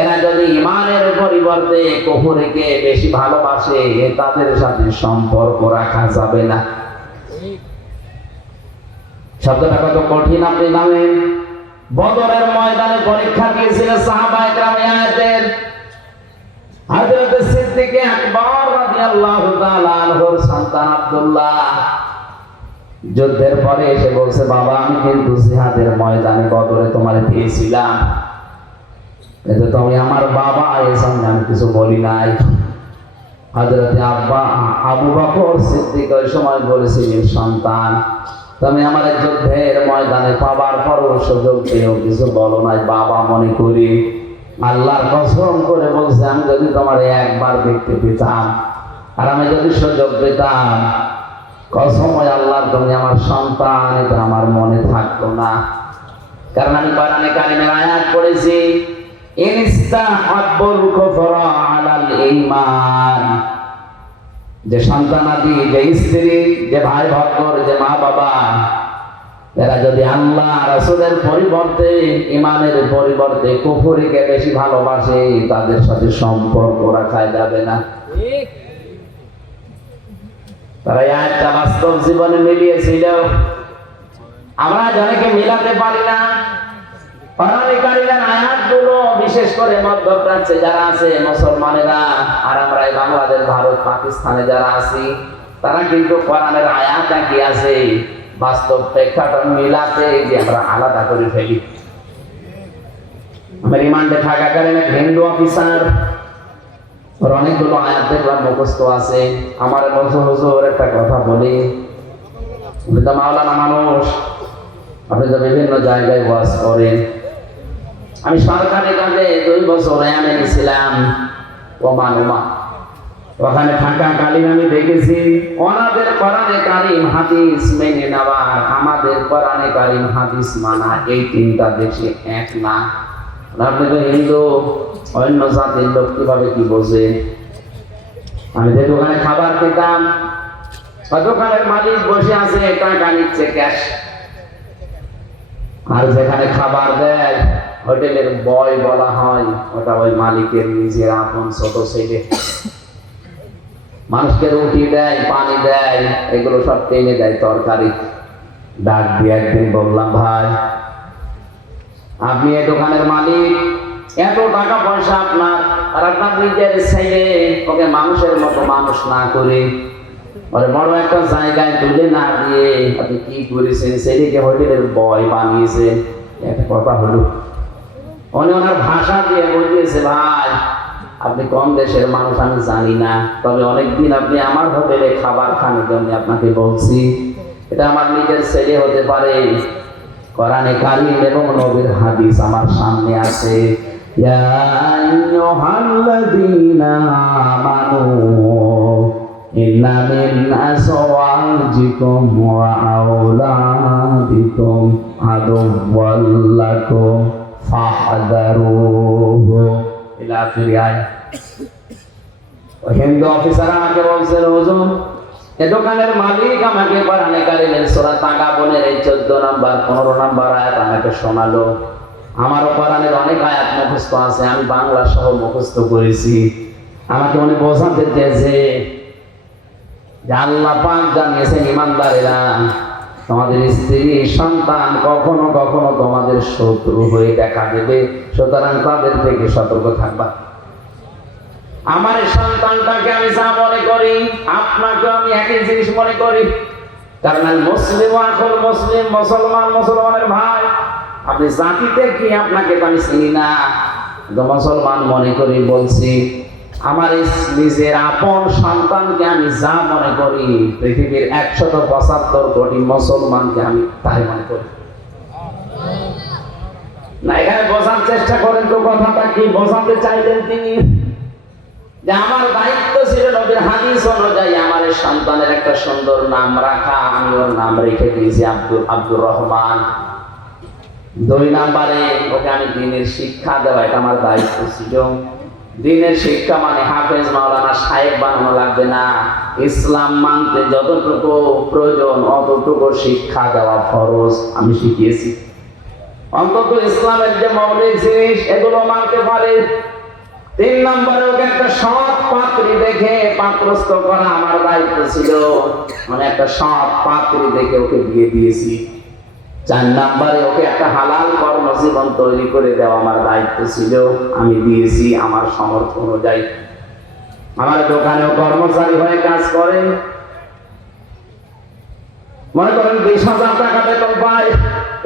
এরা যদি ঈমানের পরিবর্তে কুফরকে বেশি ভালোবাসে, তাদের সাথে সম্পর্ক রাখা যাবে না। শব্দটা কত কঠিন আপনি জানেন। বদরের ময়দানে পরীক্ষা দিয়েছিলেন সাহাবায়ে কেরাম আয়াতের। হযরত সিদ্দিক আকবর রাদিয়াল্লাহু তাআলা আনহুর সন্তান আব্দুল্লাহ যুদ্ধের পরে এসে বলছে, বাবা আমি কিন্তু জিহাদের ময়দানে বদরে তোমারে পেয়েছিলাম, কিন্তু তুমি আমার বাবা, এই সঙ্গে আমি কিছু বলি নাই। হযরত আবু বকর সিদ্দিক ওই সময় বলেছিলেন, সন্তান তুমি আমার যুদ্ধের ময়দানে পাবার পরও সুযোগ পেয়েও কিছু বলো নাই, বাবা মনে করি। আল্লাহর কসম করে বলছে, আমি যদি তোমার একবার দেখতে পেতাম আর আমি যদি সুযোগ পেতাম, কসম আল্লাহর তুমি আমার সন্তান, এটা আমার মনে থাকতো না। কারণ আমি কোরআনে কারিমের আয়াত পড়েছি, ইনস্তাহাব্বুল কুফরা আলাল ঈমান, যে সন্তানাদি, যে স্ত্রী, যে ভাই ভক্তর, যে মা বাবা, এরা যদি আল্লাহ রাসূলের পরিবর্তে, ঈমানের পরিবর্তে কুফরকে বেশি ভালোবাসে, তাদের সাথে সম্পর্ক রাখা যাবে না। তারা এই আয়াতটা বাস্তব জীবনে মিলিয়েছিল, আমরা অনেকে মিলাতে পারি না। কোরআনে কারিমের আয়াতগুলো বিশেষ করে মধ্যপ্রাচ্যে যারা আছে মুসলমানেরা, আর আমরা এই বাংলাদেশ, ভারত, পাকিস্তানে যারা আছি, তারা কিন্তু কোরআনের আয়াত কি আছে বাস্তব প্রেক্ষাপট মিলাতে যে আমরা আলাদা করে ফেলি। আমার রিমান্ডে থাকাকালীন এক হিন্দু অফিসার, ওর অনেকগুলো আয়াত দেখলাম মুখস্থ আছে। আমার বলছে, হুজুর একটা কথা বলি, আপনি তো মাওলানা মানুষ, আপনি তো বিভিন্ন জায়গায় ওয়াজ করেন। আমি সরকারি কাজে 2 বছর আমেরিকা ছিলাম, ওমান। ওখানে থাকাকালীন আমি দেখেছি ওনাদের কোরআনে কারিম হাদিস মেনে নেওয়া, আমাদের কোরআনে কারিম হাদিস মানা, এই 3টা দেশে এক না। আপনি তো হিন্দু, অন্য জাতির লোক কিভাবে কি বোঝে? আমি যে দোকানে খাবার খেতাম, দোকানের মালিক বসে আছে, টাকা নিচ্ছে ক্যাশ, আর যেখানে খাবার দেয় হোটেলের বয় বলা হয়, ওটা ওই মালিকের নিজের আপন ছোট ছেলে। মানুষকে রুটি দেয়, পানি দেয়, এগুলো সব টেনে দেয় তরকারি। ডাক দিয়ে একদিন বললাম, ভাই আপনি এই দোকানের মালিক, এত টাকা পয়সা আপনার, আর আপনার নিজের ছেলে, ওকে মানুষের মতো মানুষ না করে ওরে বড় একটা জায়গায় তুলে না দিয়ে আপনি কি করেছেন? ছেলেকে হোটেলের বয় বানিয়েছেন। একটা কথা হলো, উনি ওনার ভাষা দিয়ে বুঝিয়েছে, ভাই আপনি কোন দেশের মানুষ আমি জানি না, তবে অনেকদিন আপনি আমার হোটেলে খাবার খানোর জন্য আপনাকে বলছি, এটা আমার নিজের ছেলে হতে পারে। কোরআনে কারিম এবং নবীর হাদিস আমার সামনে আছে। ইয়া আইয়ুহাল্লাযীনা আমানু ইন্না মিন আযওয়াজিকুম ওয়া আওলাদিকুম আদুওয়াল লাকুম ফাহযারুহু ইলা আখির আয়াত। হিন্দু অফিসার আমাকে বলছেন, হুজুর এই দোকানের মালিক আমাকে কোরআনে কারিমের সূরা তাগাবুনের এই 14 নাম্বার 15 নাম্বার আয়াত আমাকে শোনালো। আমারও কোরআনের অনেক আয়াত মুখস্থ আছে, আমি বাংলা সহ মুখস্থ করেছি। আমাকে উনি বোঝাতে চেয়েছে যে আল্লাহ পাক জানিয়েছেন, ঈমানদারেরা তোমাদের স্ত্রী সন্তান কখনো কখনো তোমাদের শত্রু হয়ে দেখা দেবে, সুতরাং তাদের থেকে সতর্ক থাকবা। আমার সন্তানটাকে আমি যা মনে করি, আপনাকে আমি একই জিনিস মনে করি। কারণ মুসলিম আখুল মুসলিম, মুসলমান মুসলমানের ভাই। আপনি জাতিতে কি আপনাকে তো আমি চিনি না, মুসলমান মনে করি বলছি। আমার নিজের আপন সন্তানকে আমি যা মনে করি, পৃথিবীর 175 কোটি মুসলমানকে আমি তাই মনে করি। না, এখানে বোঝার চেষ্টা করেন তো কথাটা কি বোঝাতে চাইলেন তিনি? যে আমার দায়িত্ব ছিল নবীর হাদিস অনুযায়ী আমার সন্তানের একটা সুন্দর নাম রাখা। আমি ওর নাম রেখে দিয়েছি আব্দুর রহমান। 2 নম্বরে ওকে আমি দ্বীনের শিক্ষা দেওয়া, এটা আমার দায়িত্ব ছিল। দ্বীনের শিক্ষা মানে হাফেজ মাওলানা সাহেব বানানো লাগবে না, ইসলাম মানতে যতটুকু প্রয়োজন অতটুকু শিক্ষা দেওয়া ফরজ আমি শিখিয়েছি। অন্তত ইসলামের যে মৌলিক জিনিস এগুলো মানতে পারে। 3 নম্বরে ওকে একটা সৎ পাত্রী দেখে পাত্রস্থ করা আমার দায়িত্ব ছিল, মানে একটা সৎ পাত্রী দেখে ওকে বিয়ে দিয়েছি। 4 নম্বরে ওকে একটা হালাল কর্মজীবন তৈরি করে দেওয়া আমার দায়িত্ব ছিল, আমি দিয়েছি আমার সামর্থ্য অনুযায়ী। আমার দোকানেও কর্মচারী হয়ে কাজ করেন, মনে করেন 20,000 টাকা বেতন পায়,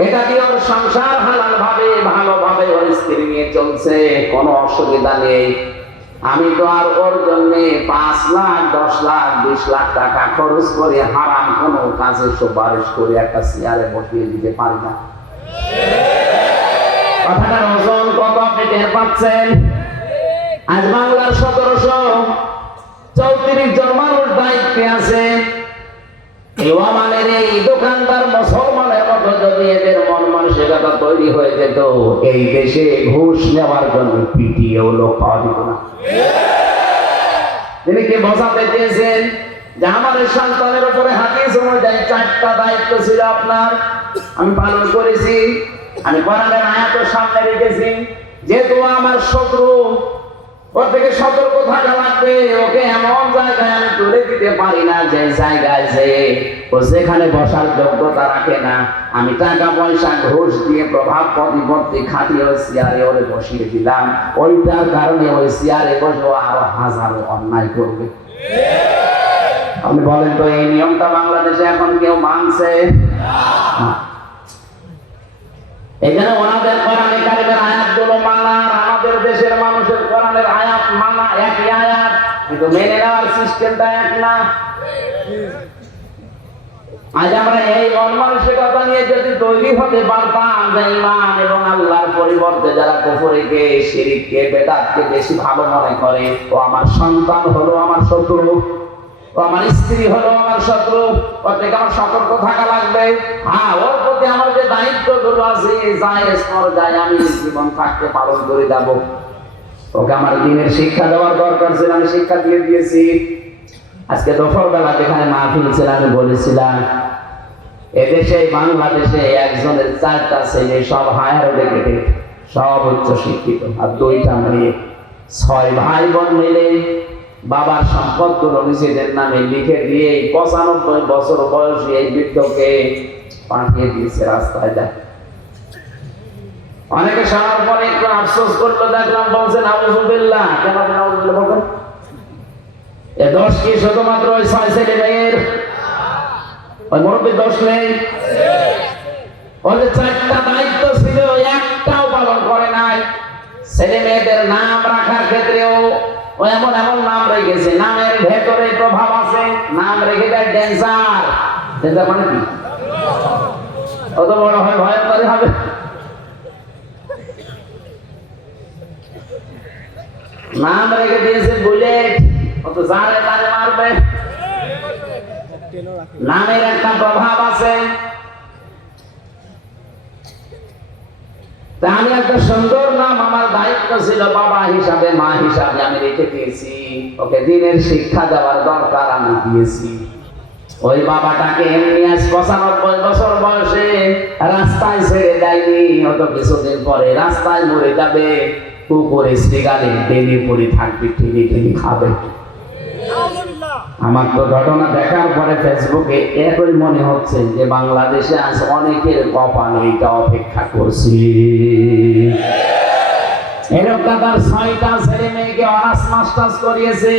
এটা দিয়ে ওর সংসার হালাল ভাবে ভালোভাবে ওর স্ত্রী নিয়ে চলছে, কোনো অসুবিধা নেই। আমি তো আর ওর জন্য 5 লাখ 10 লাখ 20 লাখ টাকা খরচ করে হারাম কোনো কাজে সুপারিশ করে একটা চেয়ারে বসিয়ে দিতে পারি না। কথাটার ওজন কত আপনি টের পাচ্ছেন? আজ বাংলার 1734 জন মানুষ দায়িত্বে আছে। এই দোকানদার মুসলমানের মতো যদি এদের মন মানসিকতা তৈরি হয়ে যেত, এই দেশে ঘুষ নেওয়ার জন্য পিটিয়েও লোক পাওয়া যেত না। তিনি কি বোঝাতে চেয়েছেন? যে আমার সন্তানের উপরে হাদিস অনুযায়ী 4টা দায়িত্ব ছিল আপনার, আমি পালন করেছি। আমি কোরআনের আয়াত সামনে রেখেছি, যেহেতু আমার শত্রু, ওর থেকে সতর্ক থাকা লাগবে। ওকে এমন জায়গায় আমি তুলে দিতে পারি না যে জায়গায় যে ও যেখানে বসার যোগ্যতা রাখে না। আমি টাকা পয়সা ঘুষ দিয়ে প্রভাব প্রতিপত্তি খাটিয়ে ওই চেয়ারে ওরে বসিয়ে দিলাম। ওইটার কারণে ওই চেয়ারে বসে আরো হাজারো অন্যায় করবে। আপনি বলেন তো, এই নিয়মটা বাংলাদেশে এখন কেউ মানছে? এখানে ওনাদের কোরআনে কারিমের আয়াতগুলো মানা আর আমাদের দেশের মানুষের কোরআনের আয়াত মানা একই আয়াত, কিন্তু মেনে নেওয়ার সিস্টেমটা এক না। আজ আমরা এই মন মানসিকতা নিয়ে যদি তৈরি হতে পারতাম যে ঈমান এবং আল্লাহর পরিবর্তে যারা কুফরকে, শিরককে, বেদাতকে বেশি ভালো মনে করে, ও আমার সন্তান হলো আমার শত্রু, ও আমার স্ত্রী হলো আমার শত্রু, ওর থেকে আমার সতর্ক থাকা লাগবে। হ্যাঁ, ওর প্রতি আমার যে দায়িত্বগুলো আছে যায় আমি জীবন থাকতে পালন করে যাব। ওকে আমার দ্বীনের শিক্ষা দেওয়ার দরকার ছিল, আমি শিক্ষা দিয়ে দিয়েছি। আজকে দুপুরবেলা যেখানে মাহফিল ছিল আমি বলেছিলাম, এদেশে বাংলাদেশে একজনের 4টা ছেলে, সব হায়ার এডুকেটেড, সব উচ্চ শিক্ষিত, আর 2টা মেয়ে। 6 ভাই বোন মিলে বাবার সম্পদগুলো নিজেদের নামে লিখে দিয়ে 95 বছর বয়সী এই বৃদ্ধকে পাঠিয়ে দিয়েছে রাস্তায়। যায় অনেকে শোনার পরে একটু আফসোস করলো, দেখলাম বলছেন আউযুবিল্লাহ। কেন আউযুবিল্লাহ বলেন? এ দোষ কি শুধুমাত্র ওই 6 ছেলে মেয়ের? ওই মুরব্বীর দোষ নেই? ওদের 4টা দায়িত্ব ছিল, একটাও পালন করে নাই। ছেলে মেয়েদের নাম রাখার ক্ষেত্রেও ও এমন এমন নাম রেখেছে, নামের ভেতরে প্রভাব আছে। নাম রেখে দেয় ডেঞ্জার। ডেঞ্জার মানে কি? অত বড় হয় ভয়ঙ্কর হবে। নাম রেখে দিয়েছে বুলেট, অত জারে তারে মারবে। নামের একটা প্রভাব আছে। আমি একটা সুন্দর নাম আমার দায়িত্ব ছিল, বাবা হিসাবে মা হিসাবে আমি রেখে দিয়েছি। ওকে দ্বীনের শিক্ষা দেওয়ার দরকার, আমি দিয়েছি। ওই বাবাটাকে এমনি আজ 95 বছর বয়সে রাস্তায় ছেড়ে দেয়নি। অত কিছুদিন পরে রাস্তায় মরে যাবে, পুকুরে শ্রীগালে টেনে পড়ে থাকবে, টেনে টেনে খাবে। আমার তো ঘটনা দেখার পরে ফেসবুকে একই মনে হচ্ছে যে বাংলাদেশে আজ অনেকের কপাল এইটা অপেক্ষা করছি। এরকম তার 6টা ছেলে মেয়েকে অনার্স মাস্টার্স করিয়েছে,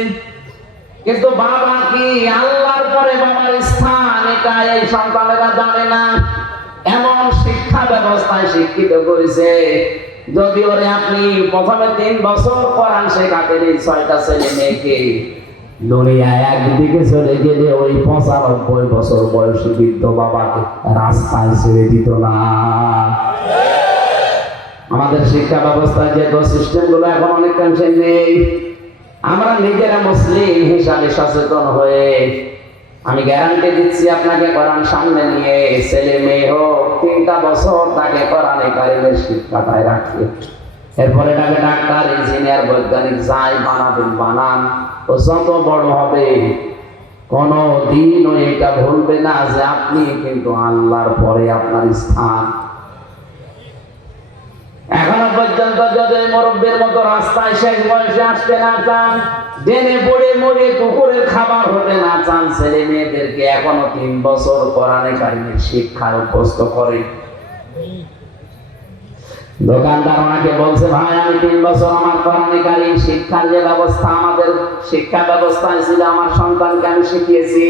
কিন্তু বাবা কি আল্লাহর পরে বাবার স্থান এটা এই সন্তানেরা জানে না। এমন শিক্ষা ব্যবস্থায় শিক্ষিত করেছে, যদি ওরে আপনি প্রথমে 3 বছর কোরআন শেখাতেন এই 6টা ছেলে মেয়েকে, দুনিয়া একদিকে চলে গেলে ওই 95 বছর বয়সী বৃদ্ধ বাবাকে রাস্তায় ছেড়ে দিত না। আমাদের শিক্ষা ব্যবস্থায় যে সিস্টেম গুলো এখন অনেকাংশে নেই, আমরা নিজেরা মুসলিম হিসাবে সচেতন হয়ে, আমি গ্যারান্টি দিচ্ছি আপনাকে কোরআন সামনে নিয়ে ছেলে মেয়ে হোক 3টা বছর তাকে কোরআনে কারিমের শিক্ষাটায় রাখে, এরপরে তাকে ডাক্তার, ইঞ্জিনিয়ার, বৈজ্ঞানিক যাই বানাবেন বানান, ও যত বড় হবে কোনো দিন এটা ভুলবে না যে আপনি কিন্তু আল্লাহর পরে আপনার স্থান। এখনো পর্যন্ত যদি মুরব্বীর মতো রাস্তায় শেষ বয়সে আসতে না চান, জেনে পড়ে মরে কুকুরের খাবার হতে না চান, ছেলে মেয়েদেরকে এখনো 3 বছর কোরআনে কারিমের শিক্ষার অভ্যস্ত করে। দোকানদার ওনাকে বলছে, ভাই আমি 3 বছর আমার কোরআনে কারিম শিক্ষার যে ব্যবস্থা আমাদের শিক্ষা ব্যবস্থায় ছিল, আমার সন্তানকে আমি শিখিয়েছি,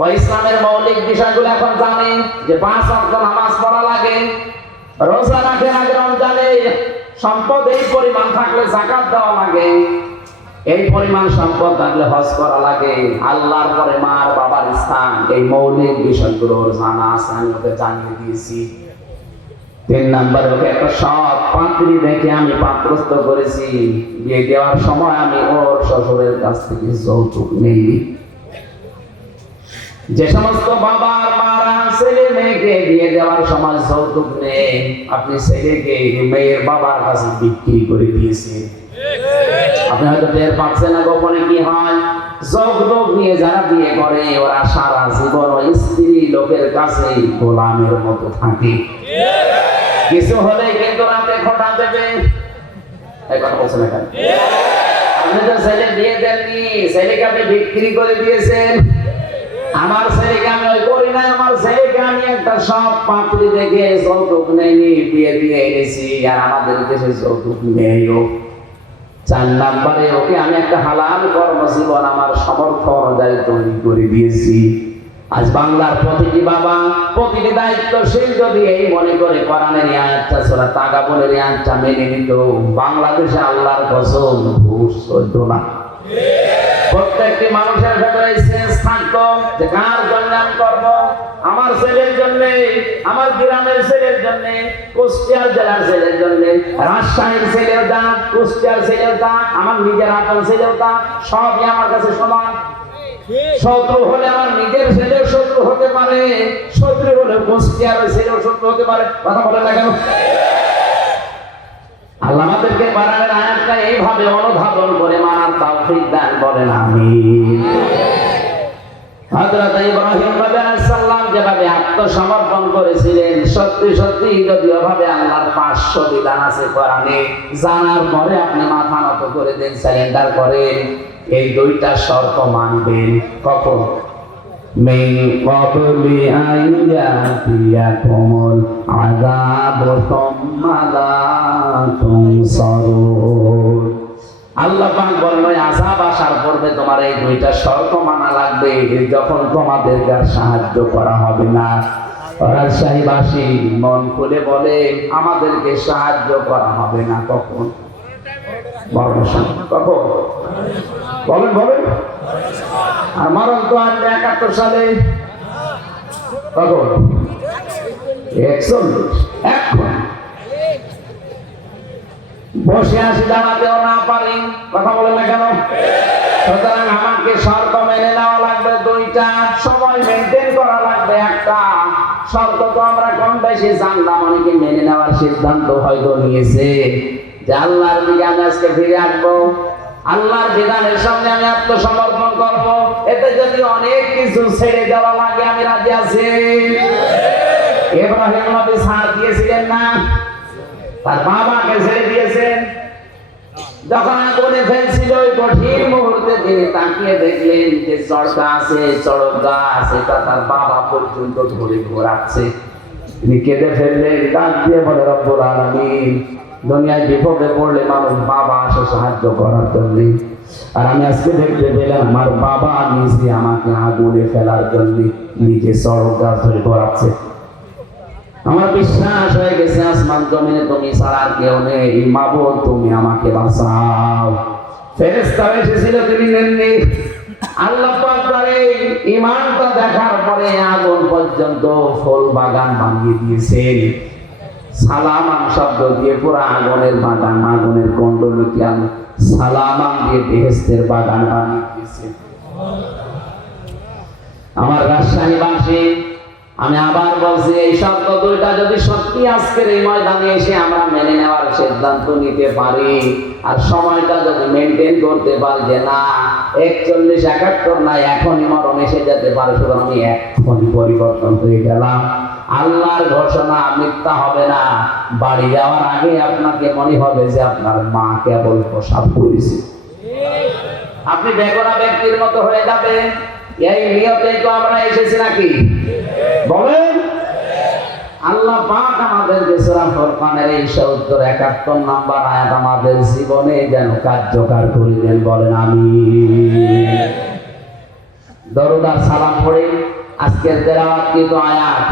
ও ইসলামের মৌলিক বিষয়গুলো এখন জানে যে 5 ওয়াক্ত নামাজ পড়া লাগে, রোজা রাখে আগে রমজানে, সম্পদ এই পরিমাণ থাকলে যাকাত দেওয়া লাগে, এই পরিমাণ সম্পদ থাকলে হজ করা লাগে, আল্লাহর পরে মার বাবার স্থান, এই মৌলিক বিষয়গুলো জানা আছে, আমি ওকে জানিয়ে দিয়েছি। 3 নাম্বার, ওকে একটা সৎ পাত্রী দেখে আমি পাত্রস্থ করেছি, বিয়ে দেওয়ার সময় আমি ওর শ্বশুরের কাছ থেকে যৌতুক নেই। যে সমস্ত বাবার মারা ছেলে মেয়েকে বিয়ে দেওয়ার সময় যৌতুক নেই, আপনি ছেলেকে মেয়ের বাবার কাছে বিক্রি করে দিয়েছেন। আপনি হয়তো টের পাচ্ছেন না গোপনে কি হয়। যৌতুক নিয়ে যারা বিয়ে করে ওরা সারা জীবন ওই স্ত্রী লোকের কাছে গোলামের মতো থাকে, কিছু হলে কিন্তু রাতে খোঁটা দেবে। এই কথা বলছেন না কেন? আপনি তো ছেলে বিয়ে দেননি, ছেলেকে আপনি বিক্রি করে দিয়েছেন। আমার ছেলেকে আমি ওই করি না, আমার ছেলেকে আমি একটা সব পাত্রী দেখে যৌতুক নেইনি বিয়ে দিয়ে এনেছি, আর আমাদের দেশে যৌতুক নেইও। 4 নাম্বারে, ওকে আমি একটা হালাল কর্মজীবন আমার সামর্থ্য অনুযায়ী তৈরি করে দিয়েছি। আজ বাংলার প্রতিটি বাবা, প্রতিটি দায়িত্বশীল যদি এই মনে করে কোরআনের এই আয়াতটা, সূরা তাগাবুনের এই আয়াতটা মেনে নিত, বাংলাদেশে আল্লাহর কসম ঘুষ চলতো না। প্রত্যেকটি মানুষের ভেতরে সেন্স থাকতো যে কার জন্য আমি করব, আমার ছেলের জন্য, আমার গ্রামের ছেলের জন্য, কুষ্টিয়ার জেলার ছেলের জন্য, রাজশাহীর ছেলের দাম, কুষ্টিয়ার ছেলের দাম, আমার নিজের আপন ছেলের দাম, সবই আমার কাছে সমান। শত্রু হলে আমার নিজের ছেলের শত্রু হতে পারে, শত্রু হলে কুষ্টিয়ার ছেলের শত্রু হতে পারে। কথা বলে না কেন? আল্লাহ আমাদেরকে কোরআনের আয়াতটা এইভাবে অনুধাবন করে মানার তৌফিক দান করেন, আমিন। হযরত ইব্রাহিম আলাইহিস সালাম যেভাবে আত্মসমর্পণ করেছিলেন, সত্যি সত্যি যদি ওভাবে আল্লাহর 500 বিধান আছে কোরআনে, জানার পরে আপনি মাথা নত করে দেন, সারেন্ডার করেন, এই 2টা শর্ত মানবেন। কখন? মিন ক্বাবলি আন ইয়াতিয়াকুমুল আযাবু সুম্মা লা তুনসারুন। আল্লাহ পাক বলেন, ওই আযাব আসার পূর্বে তোমার এই 2টা শর্ত মানা লাগবে, যখন তোমাদেরকে আর সাহায্য করা হবে না। রাজশাহীবাসী মন খুলে বলে, আমাদেরকে সাহায্য করা হবে না কখন? কখন? বলেন বলেন। আর মরণ তো আসবে 71 সালে। কখন? 41। এখন বসে আসি, দাঁড়াতেও না পারি। কথা বলেন না কেন? সুতরাং আমাকে শর্ত মেনে নেওয়া লাগবে 2টা, সময় মেনটেন করা লাগবে 1টা। শর্ত তো আমরা কম বেশি জানলাম, অনেকে মেনে নেওয়ার সিদ্ধান্ত হয়তো নিয়েছে যে আল্লাহর দিকে আমি আজকে ফিরে আসবো, আল্লাহর বিধানের সামনে আমি আত্মসমর্পণ করব, এতে যদি অনেক কিছু ছেড়ে দেওয়া লাগে আমি রাজি আছি। ইব্রাহিম নবী ছাড় দিয়েছিলেন না, তার বাবাকে ছেড়ে দিয়েছেন। যখন আগুনে ফেলছিল ওই কঠিন মুহূর্তে তিনি তাকিয়ে দেখলেন যে চড়কা আছে, চড়ক গাছ, এটা তার বাবা পর্যন্ত ধরে ঘোরাচ্ছে। তিনি কেঁদে ফেললেন, ডাক দিয়ে বলে, রব্বুল আলামিন, দুনিয়ায় বিপদে পড়লে মানুষ বাবা আসে সাহায্য করার জন্য, আর আমি আজকে দেখতে পেলাম আমার বাবা নিজে আমাকে আগুনে ফেলার জন্য নিজে চড়ক গাছ ধরে ঘোরাচ্ছে। আমার বিশ্বাস হয়ে গেছে আসমান জমিনে তুমি ছাড়া আর কেউ নেই। মাবুদ তুমি আমাকে বাঁচাও। ফেরেশতা এসেছিল, তিনি নেননি। আল্লাহ পাক তার এই ঈমানটা দেখার পরে আগুন পর্যন্ত ফুল বাগান বানিয়ে দিয়েছেন। সালামান শব্দ দিয়ে পুরো আগুনের বাগান, আগুনের কুণ্ডলিকা সালামান দিয়ে বেহেশতের বাগান বানিয়ে দিয়েছেন। আমার রাজশাহীবাসী, আমি আবার বলছি, এই শব্দ দুইটা যদি সত্যি আজকের এই ময়দানে এসে আমরা মেনে নেওয়ার সিদ্ধান্ত নিতে পারি, আর সময়টা যদি মেনটেন করতে পারি যে না 41-71 না, এখনই মরণ এসে যেতে পারে, শুধু আমি এখনই পরিবর্তন হয়ে গেলাম, আল্লাহর ঘোষণা মিথ্যা হবে না। বাড়ি যাওয়ার আগে আপনাকে মনে হবে যে আপনার মা কেবল প্রসাব করেছে, আপনি বেগরা ব্যক্তির মতো হয়ে যাবেন। এই নিয়তেই তো আমরা এসেছি নাকি বলেন? আল্লাহ পাক আমাদেরকে সূরা ফুরকানের এই 71 নম্বর আয়াত আমাদের জীবনে যেন কার্যকর করে দেন, বলেন আমিন। দরুদ আর সালাম পড়ে আজকের তেলাওয়াতকৃত আয়াত,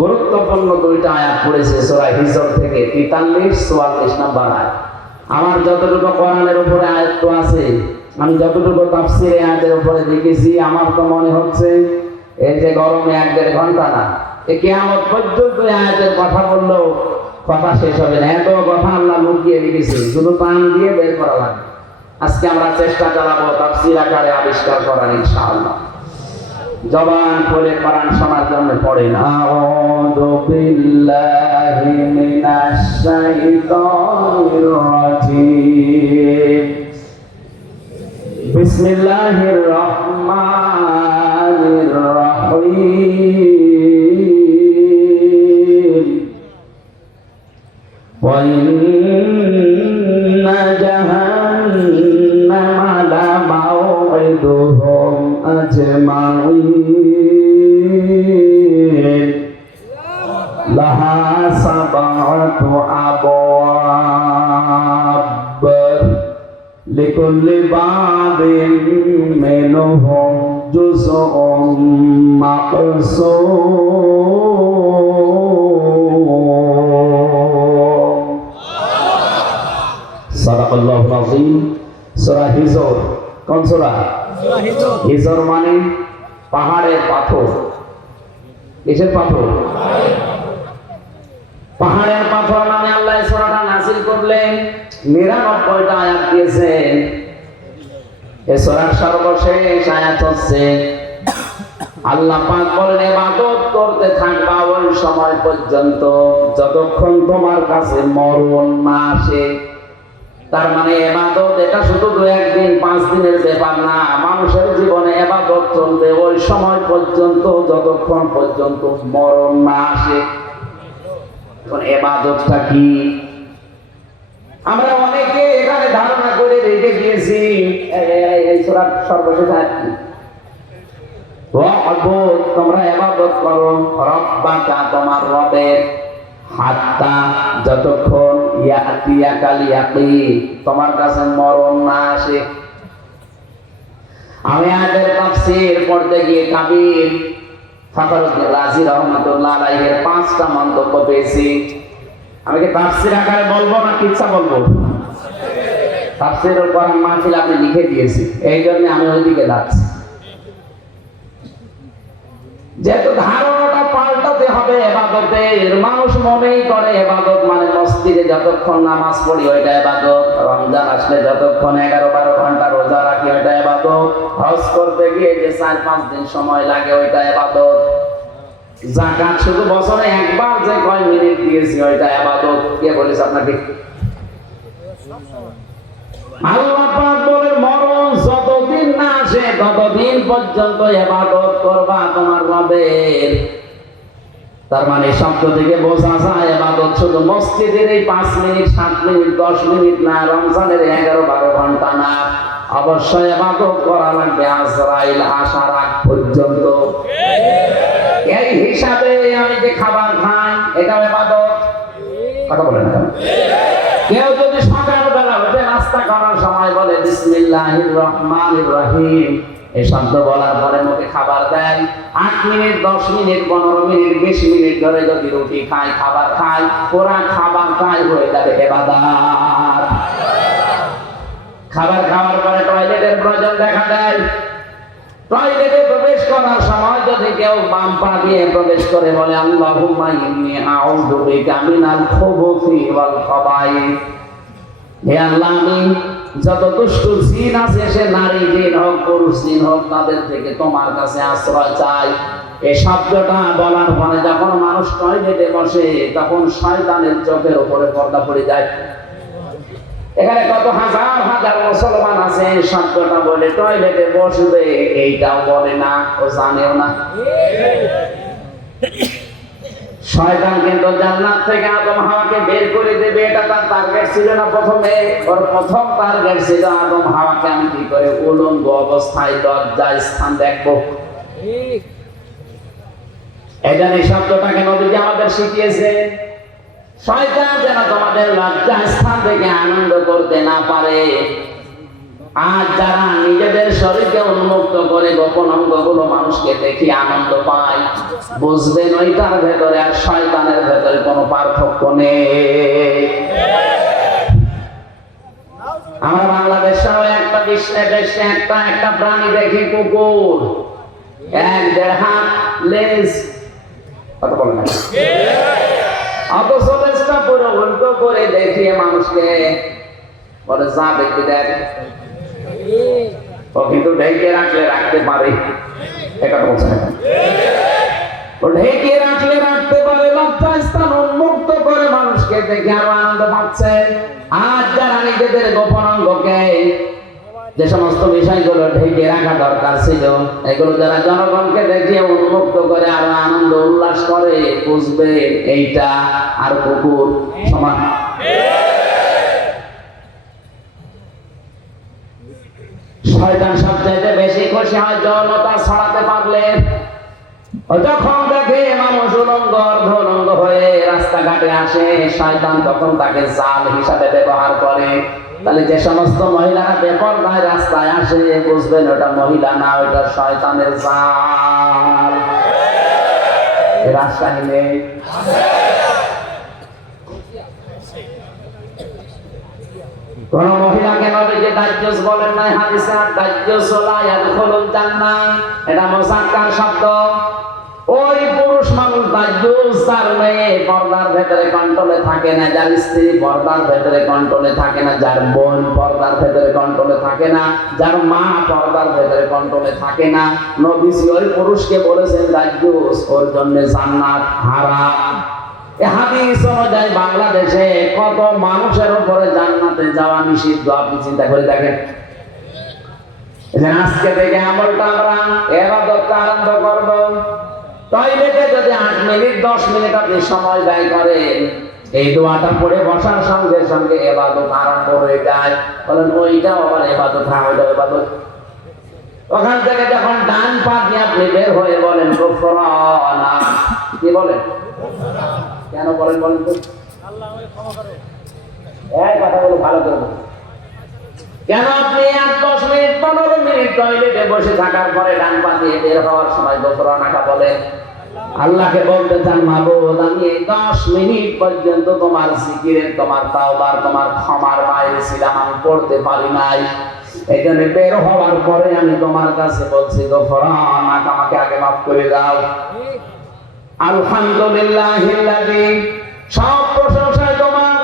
গুরুত্বপূর্ণ দুইটা আয়াত পড়েছে সূরা হিজর থেকে 43-44 নম্বর আয়াত। আমার যতটুকু কোরআনের উপরে আয়াত আছে, আমি যতটুকু তাফসীরে আয়াতের উপরে দেখেছি, আমার তো মনে হচ্ছে এই যে গরমে 1-1.5 ঘন্টা না, কিয়ামত পর্যন্ত আয়াতের কথা বললেও কথা শেষ হবে না। এত কথা আল্লাহ লুকিয়ে রেখেছে, শুধু প্রাণ দিয়ে বের করা লাগবে। আজকে আমরা চেষ্টা চালাবো তাফসীর আকারে আবিষ্কার করার, ইনশাআল্লাহ। জবান খুলে কোরআন শোনার জন্য পড়েন। আউযু বিল্লাহি মিনাশ শাইতানির রাজীম। বিসমিল্লাহির রহমানির রহিম। ওয়া ইন্না জাহান্নামা লামাউইদুহুম আজমাইন। লাহা সাবআতু আবওয়াব লিকুল্লি বাবিন মিনহুম জুজউম মাকসুম। সাদাকাল্লাহুল আযীম। সূরা হিজর, কোন সূরা? হিজর মানে পাহাড়ের পাথর। কিসের পাথর? পাহাড়ের পাথর নামে আল্লাহ এই সূরাটা নাযিল করলেন। 99টা আয়াত দিয়েছেন। এই সূরার সর্বশেষ আয়াত হচ্ছে আল্লাহ পাক বলেন, ইবাদত করতে থাকবা ওই সময় পর্যন্ত যতক্ষণ তোমার কাছে মরণ না আসে। তার মানে ইবাদত এটা শুধু 2-1 দিন 5 দিনের ব্যাপার না, মানুষের জীবনে ইবাদত চলবে ওই সময় পর্যন্ত যতক্ষণ পর্যন্ত মরণ না আসে। এখন ইবাদতটা কি? আমরা অনেকে এখানে ধারণা করে রেখে দিয়েছি এই সূরার সর্বশেষ আয়াত কি? ওয়া'বুদ, তোমরা ইবাদত করো, রব্বাকা, তোমার রবের, হাত্তা, যতক্ষণ, ইয়াতিয়াকাল ইয়াকিন, তোমার কাছে মরণ না আসে। আমি আয়াতের তাফসীর পড়তে গিয়ে কাবির ফখরুদ্দিন রাজি রাহমাতুল্লাহ আলাইহির 5টা মন্তব্য পেয়েছি। আমি কি তাফসীর আকারে বলবো না কিচ্ছা বলবো? তাফসীরুল কোরআন মাহফিল আপনি লিখে দিয়েছি, এই জন্য আমি ওইদিকে যাচ্ছি। যেহেতু ধারণাটা পাল্টাতে হবে ইবাদতের। মানুষ মনেই করে ইবাদত মানে মসজিদে যতক্ষণ নামাজ পড়ি ওইটা ইবাদত, রমজান আসলে যতক্ষণ 11-12 ঘন্টা রোজা রাখি ওইটা ইবাদত, হজ করতে গিয়ে যে 4-5 দিন সময় লাগে ওইটা ইবাদত, যাকাত শুধু বছরে একবার যে কয় মিনিট দিয়েছি ওইটা ইবাদত। কে বলেছে আপনাকে? আল্লাহ পাক বলেন, মরণ যতদিন না আসে ততদিন পর্যন্ত ইবাদত করবা তোমার রবের। তার মানে শব্দ থেকে বোঝা যায় ইবাদত শুধু মসজিদের এই 5 মিনিট 7 মিনিট 10 মিনিট না, রমজানের 11-12 ঘন্টা না, অবশ্যই ইবাদত করা লাগবে আজরাইল আসার আগ পর্যন্ত। এই হিসাবে আমি যে খাবার খাই এটাও ইবাদত। কথা বলেন না? কেউ যদি সকালবেলা উঠে নাস্তা করার সময় বলে বিসমিল্লাহির রহমানির রহিম, এই শব্দ বলার পরে মুখে খাবার দেয়। 8 মিনিট, 10 মিনিট, 15 মিনিট, 20 মিনিট ধরে যদি রুটি খায়, খাবার খায়, পুরা খাবার খায় হয়ে যাবে ইবাদত। খাবার খাওয়ার পরে টয়লেটের প্রয়োজন দেখা দেয়। টয়লেটে প্রবেশ করার সময় যদি কেউ বাম পা দিয়ে প্রবেশ করে বলে আল্লাহুম্মা ইন্নী আউযু বিকা মিনাল খুবুসি ওয়াল খাবাইস, হে আল্লাহ আমি যত দুষ্ট জিন আছে, সে নারী জিন হোক পুরুষ জিন হোক, তাদের থেকে তোমার কাছে আশ্রয় চাই। এই শব্দটা বলার পরে যখন মানুষ টয়লেটে বসে তখন শয়তানের চোখের উপরে পর্দা পড়ে যায়। এখানে কত হাজার হাজার মুসলমান আছে শব্দটা বলে টয়লেটে বসবে, এইটাও বলে না, ও জানেও না। শয়তান কিন্তু জান্নাত থেকে আদম হাওয়াকে বের করে দেবে, এটা তার টার্গেট ছিল না। প্রথমে ওর প্রথম টার্গেট ছিল আদম হাওয়াকে আমি কি করে উলঙ্গ অবস্থায় লজ্জার স্থান দেখবো। এখানে শব্দটাকে নবীজি আমাদের শিখিয়েছে, শয়তান যেন তোমাদের লজ্জা স্থান থেকে আনন্দ করতে না পারে। আর যারা নিজেদের শরীরকে উন্মুক্ত করে গোপন অঙ্গগুলো মানুষকে দেখে আনন্দ পায়, বুঝবেন ওইটার ভেতরে আর শয়তানের ভেতরে কোনো পার্থক্য নেই। আমরা বাংলাদেশেও একটা দেশে একটা প্রাণী দেখি, কুকুর, 1-1.5 হাত লেজ, কথা বলে না, অথচ লেজটা পুরো উল্টো করে দেখিয়ে মানুষকে বলে যা দেখতে দেখ। ও কিন্তু ঢেকে রাখলে রাখতে পারে, এটা বলছে না, ও ঢেকে রাখলে রাখতে পারে, লজ্জা স্থান উন্মুক্ত করে মানুষকে দেখে আরো আনন্দ পাচ্ছে। আর যারা নিজেদের গোপন অঙ্গকে, যে সমস্ত বিষয়গুলো ঢেকে রাখা দরকার ছিল, এগুলো যারা জনগণকে দেখিয়ে উন্মুক্ত করে আরো আনন্দ উল্লাস করে, বুঝবে এইটা আর কুকুর সমান। শয়তান সবচাইতে বেশি খুশি হয় যৌনতা ছড়াতে পারলে। যখন দেখে মানুষ উলঙ্গ অর্ধউলঙ্গ হয়ে রাস্তাঘাটে আসে, শয়তান তখন তাকে জাল হিসাবে ব্যবহার করে। তাহলে যে সমস্ত মহিলারা বেপরদায় রাস্তায় আসে, বুঝবেন ওটা মহিলা না, ওটা শয়তানের জাল। রাস্তায় নেই কোন মহিলাকে নবীজি দাজ্জাজ বলেন নাই হাদিসে, দাজ্জাজ লা ইয়াদখুলুল জান্নাহ, এটা মুযাক্কার শব্দ। ওই পুরুষ মানুষ দাজ্জাজ, তার মেয়ে পর্দার ভেতরে কন্ট্রোলে থাকে না, যার স্ত্রী পর্দার ভেতরে কন্ট্রোলে থাকে না, যার বোন পর্দার ভেতরে কন্ট্রোলে থাকে না, যার মা পর্দার ভেতরে কন্ট্রোলে থাকে না। নবীজি ওই পুরুষকে বলেছেন দাজ্জাজ, ওর জন্য জান্নাত হারাম। এই হাদিস অনুযায়ী বাংলাদেশে কত মানুষের উপরে জান্নাতে যাওয়া নিষিদ্ধ, আপনি চিন্তা করে দেখেন। আজকে থেকে আমলটা আমরা ইবাদতটা আরম্ভ করব। টয়লেটে যদি 8 মিনিট 10 মিনিট আপনি সময় ব্যয় করেন, এই দোয়াটা পড়ে বসার সঙ্গে সঙ্গে ইবাদত আরম্ভ হয়ে যায়। বলেন ওইটাও আবার ইবাদত, হ্যাঁ ওইটাও ইবাদত। ওখান থেকে যখন ডান পা দিয়ে আপনি বের হয়ে বলেন গফরানা, কি বলেন? কেন বলেন বলেন তো? আল্লাহ আমাকে ক্ষমা করে। এই কথাগুলো ভালো করে বলুন। কেন আপনি 10 মিনিট 15 মিনিট টয়লেটে বসে থাকার পরে ডান পা দিয়ে বের হওয়ার সময় গফরানাটা বলেন? আল্লাহকে বলতে চান, মাবুদ আমি এই 10 মিনিট পর্যন্ত তোমার জিকিরের, তোমার তাওবার, তোমার ক্ষমার বাইরে ছিলাম, আমি পড়তে পারি নাই। এখানে বের হওয়ার পরে আমি তোমার কাছে বলছি গফরানাক, আমাকে আগে মাফ করে দাও। আলহামদুলিল্লাহিল্লাযী, সব প্রশংসা তোমার।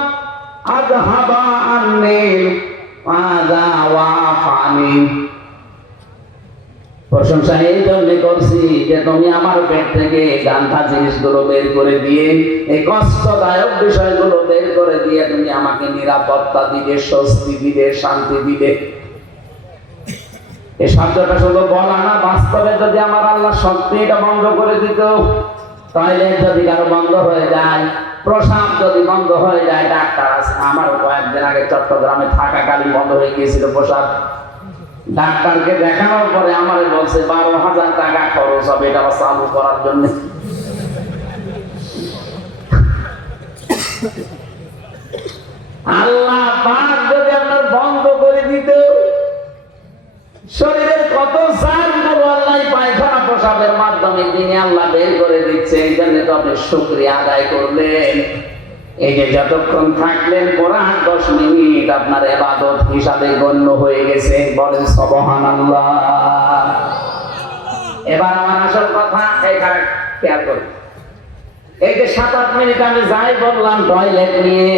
আযহাবা আন্নী আযা ওয়াফানি, প্রশংসা এই জন্য করছি যে তুমি আমার পেট থেকে গান্ধা জিনিসগুলো বের করে দিয়ে, এই কষ্টদায়ক বিষয়গুলো বের করে দিয়ে তুমি আমাকে নিরাপত্তা দিবে, স্বস্তি দিবে, শান্তি দিবে। এই শব্দটা শুধু বলা না, বাস্তবে যদি আমার আল্লাহ সত্যি এটা বন্ধ করে দিত, টয়লেট যদি কারো বন্ধ হয়ে যায়, প্রসাব যদি বন্ধ হয়ে যায়, ডাক্তার আছে, আমার কয়েকদিন আগে চট্টগ্রামে থাকাকালীন বন্ধ হয়ে গিয়েছিল প্রসাব। ডাক্তারকে দেখানোর পরে আমার বলছে 12,000 টাকা খরচ হবে এটা চালু করার জন্য। আল্লাহ পাক যদি আপনার বন্ধ করে দিত, শরীরের কত আমি দিনে আল্লাহ বের করে দিচ্ছে, এই জন্য তো আপনি শুকরিয়া আদায় করলেন। এই যে যতক্ষণ থাকলেন কোরআন 10 মিনিট আপনার ইবাদত হিসাবে গণ্য হয়ে গেছে। বলেন সুবহানাল্লাহ। এবার আমার আসল কথা এখানে খেয়াল করুন। এই যে 7-8 মিনিট আমি যাই বললাম টয়লেট নিয়ে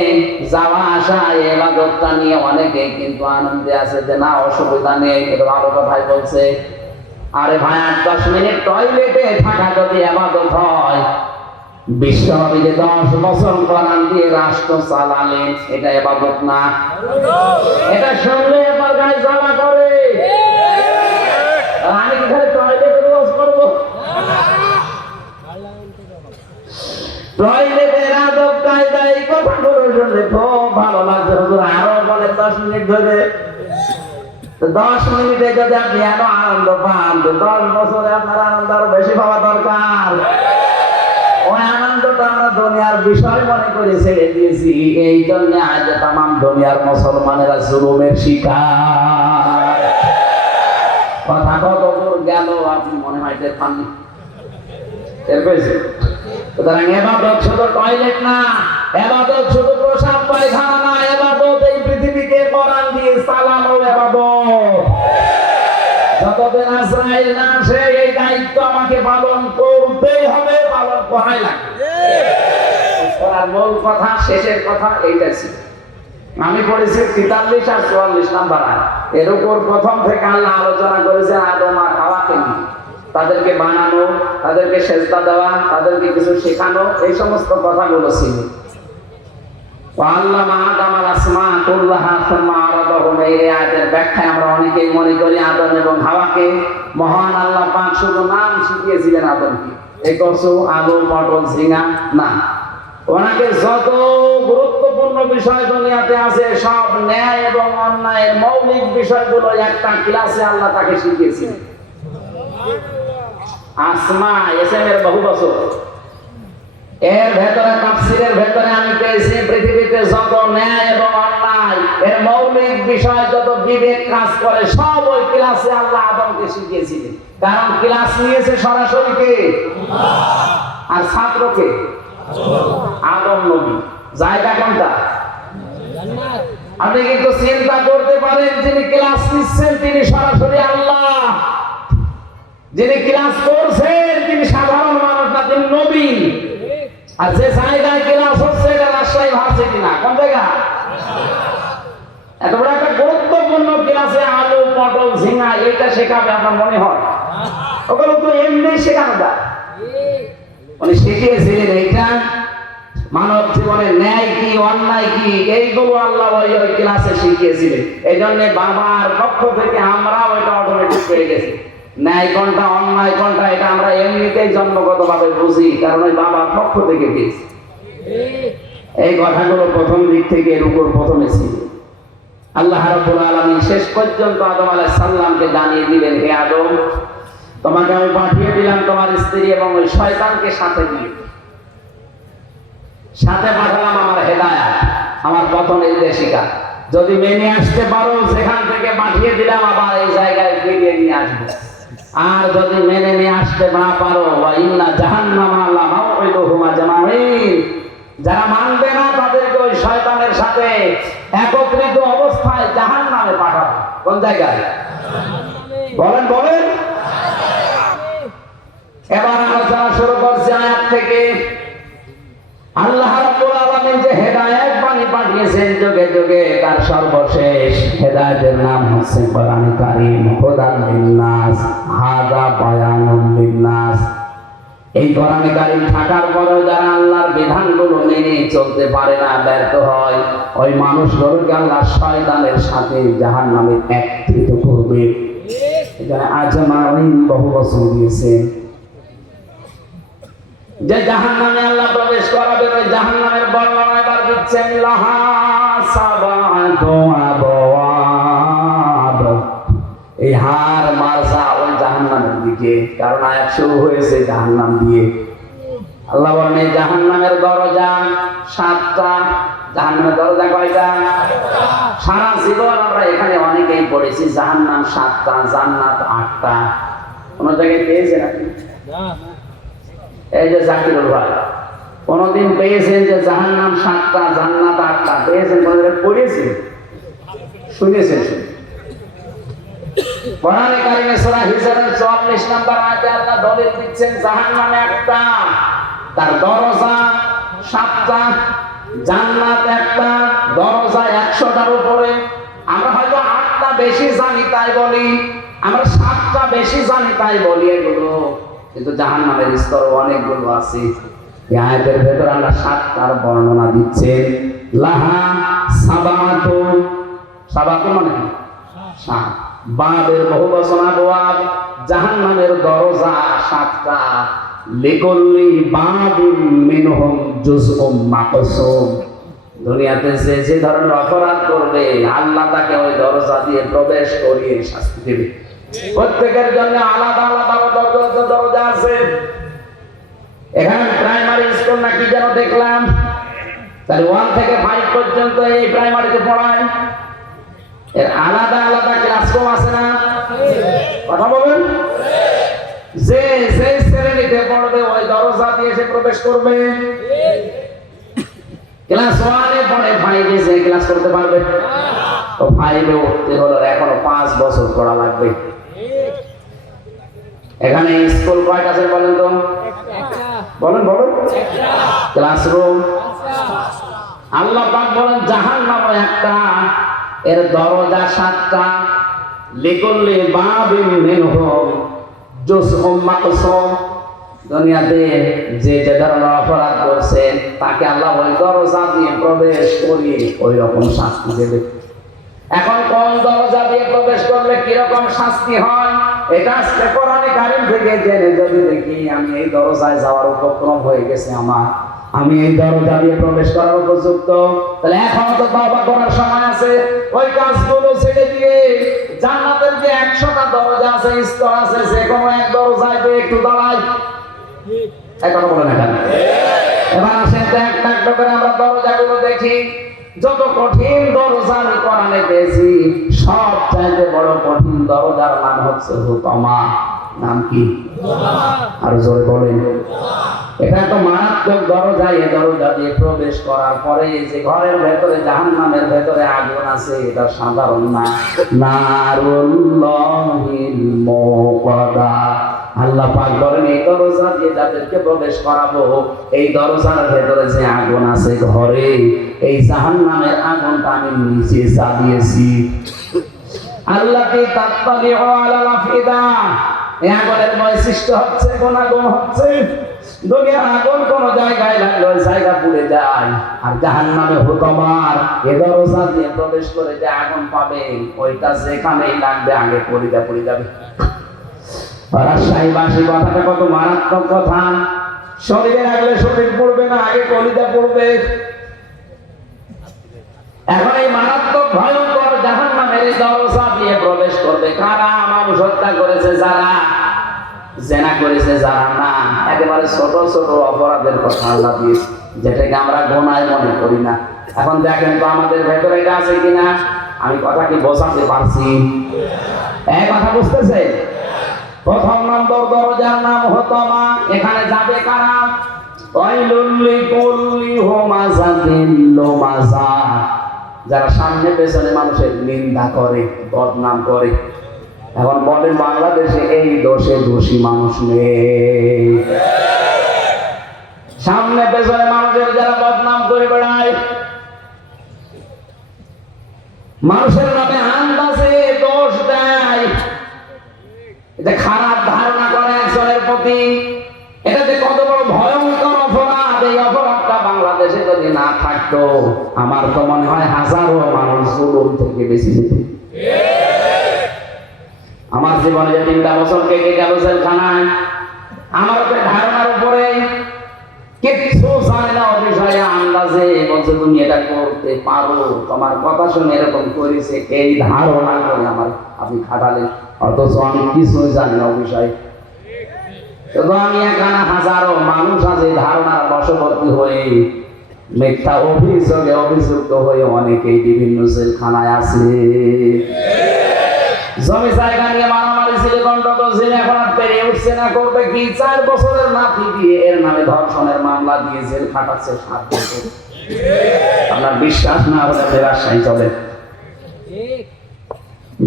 যাওয়া আসা, ইবাদতটা নিয়ে অনেকে কিন্তু আনন্দে আছে যে না অসুবিধা নেই, এটা ভালো কথাই বলছে। আরে ভাই 8-10 মিনিট টয়লেটে থাকা যদি ইবাদত হয়, বিশ্বনবী যে 10 বছর কোরআন দিয়ে রাষ্ট্র চালালেন, এটা ইবাদত না? এটা শুনলে আমার গায়ে জ্বালা করে। আমি কি খালি টয়লেটে রোজ করবো? টয়লেটের আদব কায়দা এই কথাগুলো শুনলে খুব ভালো লাগছে। হুজুর আরো বলে 10 মিনিট ধরে। 10 মিনিটে যদি আপনি এত আনন্দ পান, 10 বছরে আপনার আনন্দ আরো বেশি পাওয়া দরকার। ওই আনন্দটা আমরা দুনিয়ার বিষয় মনে করে ছেড়ে দিয়েছি, এই জন্য আজ তামাম দুনিয়ার মুসলমানেরা জুলুমের শিকার। কথা কত দূর গেল আপনি মনে হয় টের পাননি? টের পেয়েছেন? সুতরাং ইবাদত শুধু টয়লেট না, ইবাদত শুধু প্রসাব পায়খানা না, ইবাদত এই পৃথিবীকে কোরআন দিয়ে চালানো ইবাদত। যতদিন আজরাইল না আসে এই দায়িত্ব আমাকে পালন করতেই হবে, পালন করাই লাগবে। আর মূল কথা, শেষের কথা এইটা ছিল। আমি পড়েছি 43 আর 44 নাম্বার আয়াত। এর উপর প্রথম থেকে আল্লাহ আলোচনা করেছেন আদম আর হাওয়াকে নিয়ে। তাদেরকে বানানো, তাদেরকে সেজদা দেওয়া, তাদেরকে কিছু শেখানো, এই সমস্ত কথাগুলো ছিল। আল্লামা আদম আল আসমা কুল্লাহা সুম্মা আরাদাহুম, এই আয়াতের ব্যাখ্যায় আমরা অনেকেই মনে করি আদম এবং হাওয়াকে মহান আল্লাহ পাক শুধু নাম শিখিয়েছিলেন আদমকে, এই কচু আলু মটর ঝিঙা না। ওনাকে যত গুরুত্বপূর্ণ বিষয় দুনিয়াতে আছে সব ন্যায় এবং অন্যায়ের মৌলিক বিষয়গুলো একটা ক্লাসে আল্লাহ তাকে শিখিয়েছিলেন। আসমা এসএমের বহু বছর। এর ভেতরে তাফসীরের ভেতরে আমি পেয়েছি পৃথিবীতে যত ন্যায় এবং অন্যায় এর মৌলিক বিষয় যত বিবেক কাজ করে সব ওই ক্লাসে আল্লাহ আদমকে শিখিয়েছিলেন। কারণ ক্লাস নিয়েছে সরাসরি কে? আর ছাত্রকে আদম নবী। জায়গা কোনটা? আপনি কিন্তু চিন্তা করতে পারেন যিনি ক্লাস নিচ্ছেন তিনি সরাসরি আল্লাহ, যিনি ক্লাস করছেন তিনি সাধারণ মানুষ না, তিনি নবী। আর যে জায়গায় ক্লাস হচ্ছে এটা রাজশাহী ভার্সিটি না, কোন জায়গা? এত বড় একটা গুরুত্বপূর্ণ ক্লাসে আলু পটল ঝিঙা এটা শেখাবে আপনার মনে হয়? ওগুলো তো এমনি শেখানো যায়। উনি শিখিয়েছিলেন এইটা মানব জীবনের ন্যায় কি অন্যায় কি এইগুলো আল্লাহ ওই ক্লাসে শিখিয়েছিলেন। এই জন্য বাবার পক্ষ থেকে আমরা ওইটা অটোমেটিক পেয়ে গেছি। ন্যায় কোনটা অন্যায় কোনটা এটা আমরা এমনিতেই জন্মগতভাবে বুঝি, কারণ ওই বাবার পক্ষ থেকে পেয়েছি। এই কথাগুলো প্রথম দিক থেকে এর উপর প্রথমে ছিল। আল্লাহ রাব্বুল আলামিন শেষ পর্যন্ত আদম আলাইহিস সালামকে জানিয়ে দিলেন, হে আদম তোমাকে আমি পাঠিয়ে দিলাম তোমার স্ত্রী এবং ওই শয়তানকে সাথে নিয়ে। সাথে পাঠালাম আমার হেদায়েত, আমার পথ নির্দেশিকা। যদি মেনে আসতে পারো সেখান থেকে পাঠিয়ে দিলাম আবার এই জায়গায় ফিরিয়ে নিয়ে আসবো। আর যদি মেনে নিয়ে আসতে না পারো ওয়া ইন্না জাহান্নামা লামাউইদুহুম আজমাইন, যারা মানবে না তাদেরকে ওই শয়তানের সাথে একত্রিত অবস্থায় জাহান্নামে পাঠাবো। কোন জায়গায়? বলেন বলেন। এবার আলোচনা শুরু করছি আয়াত থেকে। আল্লাহ রাব্বুল আলামিন যে হেদায়েত বাণী পাঠিয়েছেন যুগে যুগে, তার সর্বশেষ হেদায়েতের নাম হচ্ছে কোরআনে কারীম। হুদান লিন-নাস, হাদা বায়ানুন লিন-নাস। এই কোরআনে কারীম থাকার পরেও যারা আল্লাহর বিধানগুলো মেনে চলতে পারে না, ব্যর্থ হয়, ওই মানুষগুলোকে আল্লাহ শয়তানের সাথে জাহান্নামে একত্রিত করবে। এখানে আজমাইন বহু বছর দিয়েছে যে জাহান্নামে আল্লাহ প্রবেশ করাবেন। ওই জাহান্নামের বর্ণনা এবার দিচ্ছেন, লাহা সাবাতু আবওয়াব। এই হার মারসা ওই জাহান্নামের দিকে, কারণ আয়াত শুরু হয়েছে জাহান্নাম দিয়ে। আল্লাহ বলেন এই জাহান্নামের দরজা 7টা। জাহান্নামের দরজা কয়টা? সারা জীবন আমরা এখানে অনেকেই পড়েছি জাহান্নাম 7টা, জান্নাত 8টা। কোন জায়গায় পেয়েছেন আপনি? এই যে জাকিরুল ভাই, কোনদিন পেয়েছেন যে জাহান্নাম 7টা জান্নাত 8টা পেয়েছেন? কোনদিন পড়েছেন? শুনেছেন? কোরআনে কারিমে সূরা হিজরের 44 নম্বর আয়াতে আল্লাহ দলিল দিচ্ছেন জাহান্নামে একটা, তার দরজা 7টা, জান্নাত একটা, দরজা 100টার উপরে। আমরা হয়তো 8টা বেশি জানি তাই বলি, আমরা 7টা বেশি জানি তাই বলি এগুলো, কিন্তু জাহান্নামের স্তর অনেকগুলো আছে। এই আয়াতের ভেতর আল্লাহ 7টার বর্ণনা দিচ্ছেন। লাহা সাবাতু, সাবাতু মানে কি? 7। বাবের বহুবচন আবওয়াব, জাহান্নামের দরজা 7টা। লিকুল্লি বাবিন মিনহুম জুজউম মাকসুম। দুনিয়াতে যে ধরনের অপরাধ করবে আল্লাহ তাকে ওই দরজা দিয়ে প্রবেশ করিয়ে শাস্তি দেবে। প্রত্যেকের জন্য আলাদা আলাদা দরজা আছে। এখানে প্রাইমারি স্কুল নাকি যেন দেখলাম, তাহলে 1 থেকে 5 পর্যন্ত এই প্রাইমারিতে পড়ায়, এর আলাদা আলাদা ক্লাসরুম আছে না? কথা বলেন। যে শ্রেণীতে পড়বে ওই দরজা দিয়ে সে প্রবেশ করবে। ক্লাস 1-এ পড়ে 5-এ যে ক্লাস করতে পারবে? তো 5-এ উঠতে হলে এখনো 5 বছর পড়া লাগবে। এখানে স্কুল কয়টা আছে বলেন তো? বলেন বলেন। ক্লাসরুম আল্লাহ পাক বলেন জাহান্নাম একটা, এর দরজা 7টা। লিকুল্লি বাবিন মিনহুম জুজউম মাকসুম। দুনিয়াতে যে ধরনের অপরাধ করছেন তাকে আল্লাহ ওই দরজা দিয়ে প্রবেশ করিয়ে ওই রকম শাস্তি দেবে। এখন কোন দরজা দিয়ে প্রবেশ করলে কিরকম শাস্তি হয় এটা আজকে কোরআনে কারীম থেকে জেনে যদি দেখি আমি এই দরজায় যাওয়ার উপক্রম হয়ে গেছে, আমি এই দরজা দিয়ে প্রবেশ করার উপযুক্ত, তাহলে এখনো তো তওবা করার সময় আছে। ওই কাজগুলো ছেড়ে দিয়ে জান্নাতের যে 100টা দরজা আছে, স্তর আছে, যে কোনো এক দরজায় দিয়ে একটু দাঁড়াই। এখন বলেন না কেন? এবার আসেন তো একটা একটা করে আমরা দরজাগুলো দেখি। যত কঠিন দরজা আমি কোরআনে পেয়েছি, সবচাইতে বড় কঠিন দরজার নাম হচ্ছে হুতামা। নাম কি? আর জোরে বলেন। এটা তো মারাত্মক দরজা। এই দরজা দিয়ে প্রবেশ করার পরে যে ঘরের ভেতরে জাহান্নামের ভেতরে আগুন আছে, এটা সাধারণ না, নারুল্লাহিল মুকাদ্দা। আল্লাহ পাক বলেন এই দরজা দিয়ে যাদেরকে প্রবেশ করাবো, এই দরজার ভেতরে যে আগুন আছে ঘরে, এই জাহান্নামের আগুনটা আমি নিচে জ্বালিয়েছি। আল্লাহ কি তাত্তালিউ আলাল আফিদা, এই আগুনের বৈশিষ্ট্য হচ্ছে গুণাগুণ হচ্ছে দুনিয়ার আগুন কোন জায়গায় লাগলে ওই জায়গা পুড়ে যায়, আর জাহান্নামে হুতামার এ দরজা দিয়ে প্রবেশ করে যে আগুন পাবে ওইটা যেখানেই লাগবে আগে পড়ে যাবে। রাজশাহীবাসী কথাটা কত মারাত্মক কথা। শরীরে লাগলে শরীর পড়বে না, আগে কলিজা পড়বে। এখন এই মারাত্মক ভয়ঙ্কর জাহান্নামের এই দরজা দিয়ে প্রবেশ করবে কারা? মানুষ হত্যা করেছে যারা, জেনা করেছে যারা, না একেবারে ছোট ছোট অপরাধের কথা আল্লাহ দিয়েছে, যেটাকে আমরা গোনায় মনে করি না। এখন দেখেন তো আমাদের ভেতরে এটা আছে কিনা, আমি কথা কি বোঝাতে পারছি? এই কথা বুঝতেছে? প্রথম নম্বর দরজার নাম হুতামা। এখানে যাবে কারা? ওয়াইলুল লিকুল্লি হুমাযাতিন লুমাযা, যারা সামনে পেছনে মানুষের নিন্দা করে, বদনাম করে। এখন বলেন বাংলাদেশে এই দোষে দোষী মানুষ নেই? সামনে পেছনে মানুষের যারা বদনাম করে বেড়ায়, মানুষের নামে আন্দাজে দোষ দেয়, এটা খারাপ ধারণা করে একজনের প্রতি, এটা যে কত বড় ভয়ঙ্কর অপরাধ। এই অপরাধটা বাংলাদেশে যদি না থাকতো, আমার তো মনে হয় হাজারো মানুষ জুলুম থেকে বেঁচে যেত। আমার জীবনে যে 3টা বছর কেটে গেল জেলখানায়, আমার ধারণার উপরে কিচ্ছু জানি না, ওই বিষয়ে আন্দাজে বলছে তুমি এটা করতে পারো, তোমার কথা শুনে এরকম করেছে, এই ধারণা করে আমার আপনি খাটালেন, অথচ আমি কিছু জানি না ওই বিষয়ে। শুধু আমি এখানে হাজারো মানুষ আছে ধারণার বশবর্তী হয়ে মিথ্যা অভিযোগে অভিযুক্ত হয়ে অনেকেই বিভিন্ন জেলখানায় আছে। জমি জায়গা নিয়ে মারামারি ছিল গন্ডগোল ছিল, এখন আর পেরিয়ে উঠছে না, করবে কি? 4 বছরের নাতি দিয়ে এর নামে ধর্ষণের মামলা দিয়ে জেল খাটাচ্ছে 7 বছর। আপনার বিশ্বাস না হলে রাজশাহী চলে,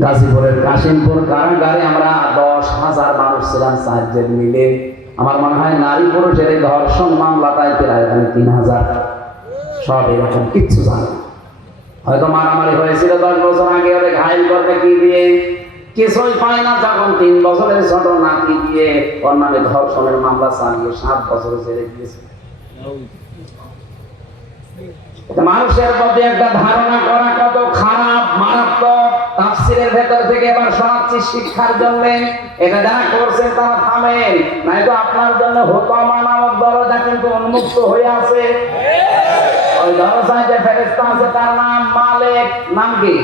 গাজীপুরের কাশিমপুর কারাগারে আমরা 10,000 মানুষ ছিলাম 4 জেল মিলে। আমার মনে হয় নারী পুরুষের এই ধর্ষণ মামলাটাই প্রায় 3,000। সব এরকম, কিচ্ছু জানে না। হয়তো মারামারি হয়েছিল 10 বছর আগে, ওরে ঘায়ল করবে কি দিয়ে, কিছুই পায় না। যখন 3 বছরের ছোট নাতি দিয়ে ওর নামে ধর্ষণের মামলা চালিয়ে 7 বছর জেলে দিয়েছে। মানুষের প্রতি একটা ধারণা করা কত খারাপ, মারাত্মক। তাফসীরের ভেতর থেকে এবার শোনাচ্ছি শিক্ষার জন্য। এটা যারা করছেন তারা থামেন, নয়তো আপনার জন্য হুতামা নামক দরজা কিন্তু উন্মুক্ত হয়ে আছে। ওই দরজায় যে ফেরেশতা আছে তার নাম মালিক। নাম কি?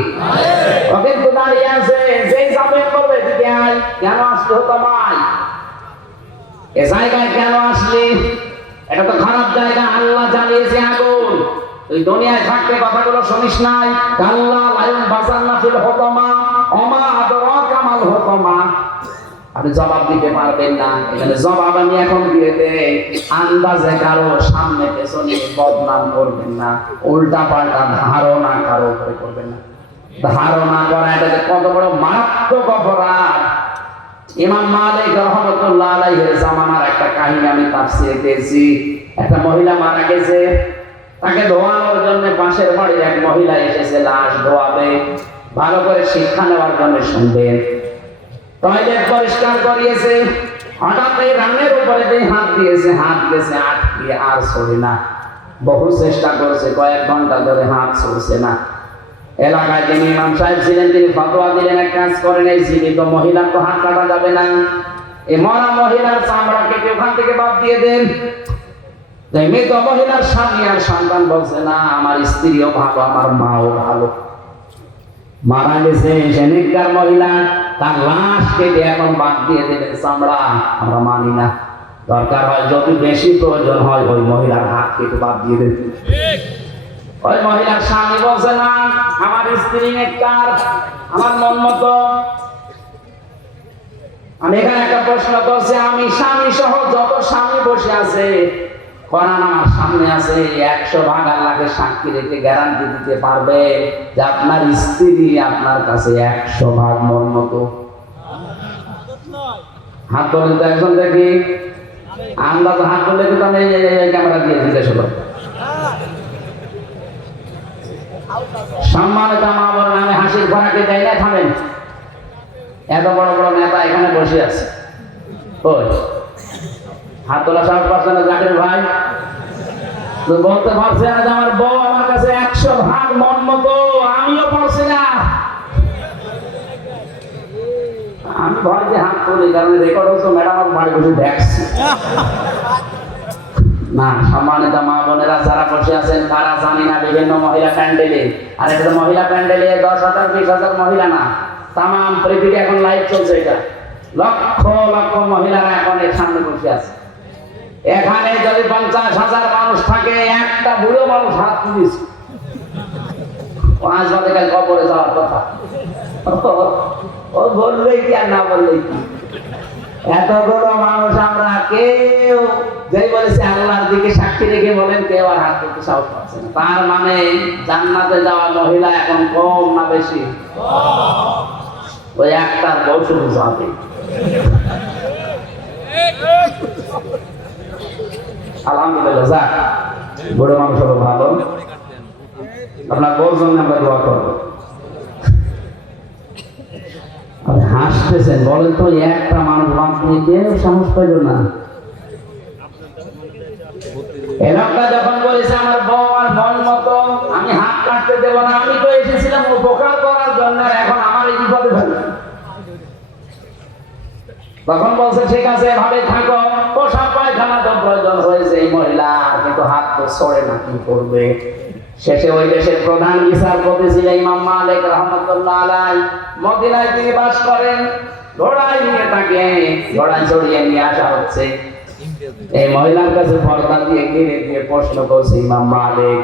ও কিন্তু দাঁড়িয়ে আছে, যেই যাবে করবে দিকে আয়। কেন আসলে হুতামায়? এ জায়গায় কেন আসলি? এটা তো খারাপ জায়গা, আল্লাহ জ্বালিয়েছে আগুন। তুই দুনিয়ায় থাকতে কথাগুলো শুনিস নাই? কাল্লা লায়ুম বাযান্না ফিল হুতামা ওমা আদরাকা মাল হুতামা। আপনি জবাব দিতে পারবেন না। এখানে জবাব আমি এখন দিয়ে দেই, আন্দাজে কারো সামনে পেছনে বদনাম করবেন না, উল্টা পাল্টা ধারণা কারো উপরে করবেন না। ধারণা করা এটা যে কত বড় মারাত্মক অপরাধ। ইমাম মালিক রাহমাতুল্লাহ আলাইহির জামানার একটা কাহিনী আমি তাফসীরে পেয়েছি। একটা মহিলা মারা গেছে, তাকে ধোয়ানোর জন্য পাশের বাড়ির এক মহিলা এসেছে লাশ ধোয়াবে। ভালো করে শিক্ষা নেওয়ার জন্য শুনবেন। টয়লেট পরিষ্কার করিয়েছে, হঠাৎ এই রানের উপরে দিয়ে হাত দিয়েছে, হাত গেছে আটকে, আর সরে না। বহু চেষ্টা করেছে, কয়েক ঘন্টা ধরে হাত সরছে না। এলাকায় যিনি ইমাম সাহেব ছিলেন তিনি ফতোয়া দিলেন, এক কাজ করেন, এই জীবিত মহিলার তো হাত কাটা যাবে না, এই মরা মহিলার চামড়া কেটে ওখান থেকে বাদ দিয়ে দেন। মৃত মহিলার স্বামী আর সন্তান বলছে, না আমার স্ত্রীও ভালো, আমার মাও ভালো। মারা গেছে সে নেককার মহিলা, তার লাশ কেটে এখন বাদ দিয়ে দেবেন চামড়া, আমরা মানি না। দরকার হয় যদি বেশি প্রয়োজন হয় ওই মহিলার হাত কেটে বাদ দিয়ে দেবেন। ওই মহিলার স্বামী বলছে, না আমার স্ত্রী নেককার, আমার মন মতো। আমি এখানে একটা প্রশ্ন করছি, আমি স্বামী সহ যত স্বামী বসে আছে, কোরআন আমার সামনে আছে, 100% আল্লাহকে সাক্ষী রেখে গ্যারান্টি দিতে পারবে যে আপনার স্ত্রী আপনার কাছে 100% মন মতো? হাত তোলেন তো একজন দেখি, আন্দাজ হাত তুললে কিন্তু আমি ক্যামেরা দিয়ে জিজ্ঞেস করব। সম্মানিত মা বোন, আমি হাসির খোরাকে যাই না, থামেন। এত বড় বড় নেতা এখানে বসে আছে, ওই হাত তোলা সাহস পাচ্ছে না জাকির ভাই? বলতে পারছে না যে আমার বউ আমার কাছে 100% মন মতো? আমিও পারছি না। আমি ভয় যে হাত তুলি, কারণ রেকর্ড হচ্ছে, ম্যাডাম আমার বাড়ি বসে দেখছি না। সম্মানিত মা বোনেরা যারা বসে আছেন তারা জানি না বিভিন্ন মহিলা প্যান্ডেলে, আর এটা মহিলা প্যান্ডেলে 10,000 20,000 মহিলা না, তাম পৃথিবী এখন লাইভ চলছে। এটা লক্ষ লক্ষ মহিলারা এখন এর সামনে বসে আছে। এখানে যদি 50,000 মানুষ থাকে, একটা বুড়ো মানুষ হাত তুলিস, 5 বাজে কাল কবরে যাওয়ার কথা। ও বললেই কি আর না বললেই কি? এতগুলো মানুষ আমরা কেউ যেই বলেছে আল্লাহর দিকে সাক্ষী রেখে বলেন, কেউ আর হাত তুলতে সাহস পাচ্ছে না। তার মানে জান্নাতে যাওয়া মহিলা এখন কম না বেশি? ওই একটার বউ শুধু যাবে। আলহামদুলিল্লাহ, যাক বুড়ো মানুষ হলো ভালো। আপনার বউর জন্য আমরা দোয়া করবো। হাসতেছেন, বলেন তো একটা মানুষ বাদ নিয়ে কেউ সাহস পাইল না। এলাকা যখন বলেছে আমার বউ আমার মন মতো, আমি হাত কাটতে দেবো না, আমি তো এসেছিলাম উপকার করার জন্য, এখন আমার এই বিপদে ফেলবে। তখন বলছে ঠিক আছে এভাবে থাকো, পোশাক পায়খানা তো প্রয়োজন হয়েছে এই মহিলা, কিন্তু হাত তো সরে না, কি করবে? শেষে ওই দেশের প্রধান বিচারপতি ছিলেন ইমাম মালিক রাহমাতুল্লাহ আলাইহি। মদিনায় তিনি বাস করেন। ঘোড়ায় নিয়ে তাকে ঘোড়ায় চড়িয়ে নিয়ে আসা হচ্ছে। এই মহিলার কাছে পর্দা দিয়ে ঘিরে দিয়ে প্রশ্ন করছে ইমাম মালিক,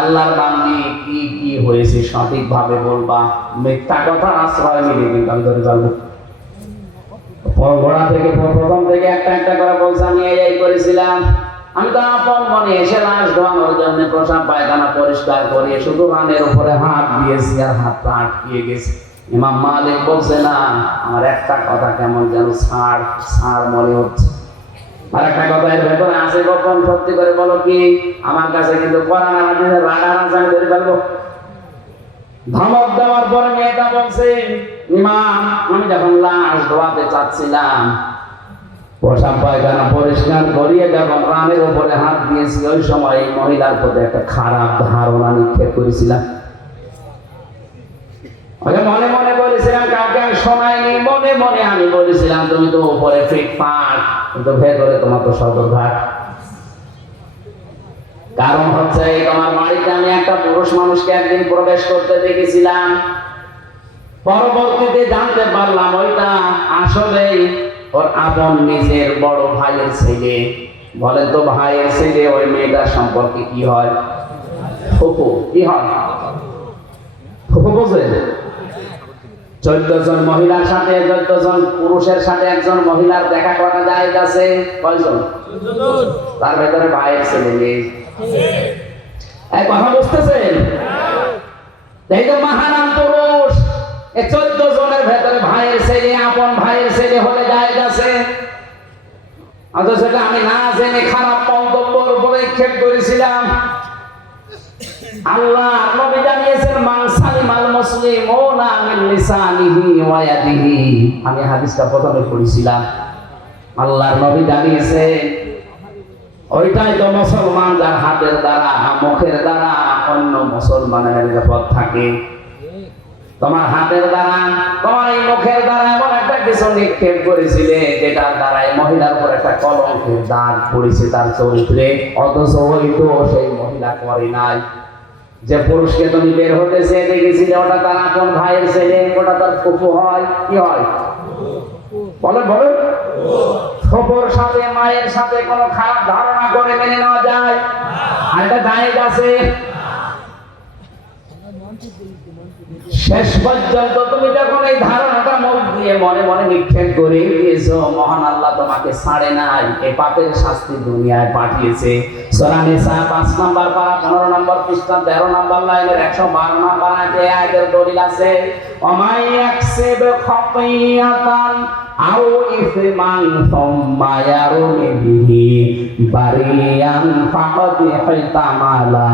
আল্লাহর বান্দি কি কি হয়েছে সঠিকভাবে বলবা, মিথ্যা কথা আশ্রয় মিলে কিন্তু আমি ধরে যাবো। ঘোড়া থেকে প্রথম থেকে একটা একটা করে বলছে আমি এই করেছিলাম। আমি তো আপন মনে এসে লাশ ধোয়ানোর জন্য প্রসাব পায়খানা পরিষ্কার করিয়ে শুধু রানের উপরে হাত দিয়েছি আর হাতটা আটকিয়ে গেছে। ইমাম মালিক বলছে না, আমার একটা কথা কেমন যেন ছাড় ছাড় মনে হচ্ছে। আর একটা কথা এর ভেতরে আছে, কখন সত্যি করে বলো কি? আমার কাছে কিন্তু কোরআন হাদিসের রাডার আছে, আমি ধরে ফেলবো। ধমক দেওয়ার পরে মেয়েটা বলছে, ইমাম আমি যখন লাশ ধোয়াতে চাচ্ছিলাম, প্রসাব পায়খানা পরিষ্কার করিয়ে যখন রানের উপরে হাত দিয়েছি, ওই সময় এই মহিলার প্রতি একটা খারাপ ধারণা নিক্ষেপ করেছিলাম। মনে মনে বলেছিলাম, কাউকে আমি শোনাইনি, মনে মনে আমি বলেছিলাম তুমি তো উপরে ফিটফাট, কিন্তু ভেতরে তোমার তো সদরঘাট। কারণ হচ্ছে তোমার বাড়িতে আমি একটা পুরুষ মানুষকে একদিন প্রবেশ করতে দেখেছিলাম, পরবর্তীতে জানতে পারলাম ওইটা আসলে ওর আপন নিজের বড় ভাইয়ের ছেলে। বলেন তো ভাইয়ের ছেলে ওই মেয়েটার সম্পর্কে কি হয়? ফুফু। কি হয়? ফুফু বোঝে। 14 জন মহিলার সাথে 14 জন পুরুষের সাথে একজন মহিলার দেখা করা যায় আছে কয়জন? তার ভেতরে ভাইয়ের ছেলে নেই। এই কথা বুঝতেছেন? এই তো মহানাম পুরুষ, এই 14 জনের ভেতরে ভাইয়ের ছেলে, আপন ভাইয়ের ছেলে হলে যায় আছে। অথচ সেটা আমি না জেনে খারাপ মন্তব্যের উপরে নিক্ষেপ করেছিলাম। আল্লাহ নবী জানিয়েছেন মান সালিমাল মুসলিমুনা মিন লিসানিহি ওয়া ইয়াদিহি। আমি হাদিসটা প্রথমে পড়েছিলাম। আল্লাহর নবী জানিয়েছেন ওইটাই তো মুসলমান যার হাতের দ্বারা মুখের দ্বারা অন্য মুসলমানের নিরাপদ থাকে। তোমার হাতের দ্বারা তোমার এই মুখের দ্বারা এমন একটা কিছু নিক্ষেপ করেছিলে যেটার দ্বারা এই মহিলার উপর একটা কলঙ্কের দাগ পড়েছে তার চরিত্রে, অথচ ওই তো সেই মহিলা করে নাই। যে পুরুষকে তুমি বের হতে চেয়ে দেখেছিলে ওটা তার আপন ভাইয়ের ছেলে, ওটা তার ফুফু হয়। কি হয়? বলেন বলেন। ফুফুর সাথে মায়ের সাথে কোনো খারাপ ধারণা করে মেনে নেওয়া যায়? আর এটা জায়েজ আছে? শেষ পর্যন্ত তুমি যখন এই ধারণাটা মুখ দিয়ে মনে মনে নিক্ষেপ করে দিয়েছো, মহান আল্লাহ তোমাকে ছাড়ে নাই, এই পাপের শাস্তি দুনিয়ায় পাঠিয়েছে। সূরা নিসা 5 নম্বর পারা 15 নম্বর পৃষ্ঠা 13 নম্বর লাইনের 112 নম্বর আয়াতের দলিল আছে, ওমাই ইয়াকসিব খাতিয়াতান আও ইসমান সুম্মা ইয়ারমি বিহি বারিয়ান ফাকাদ ইহতামালা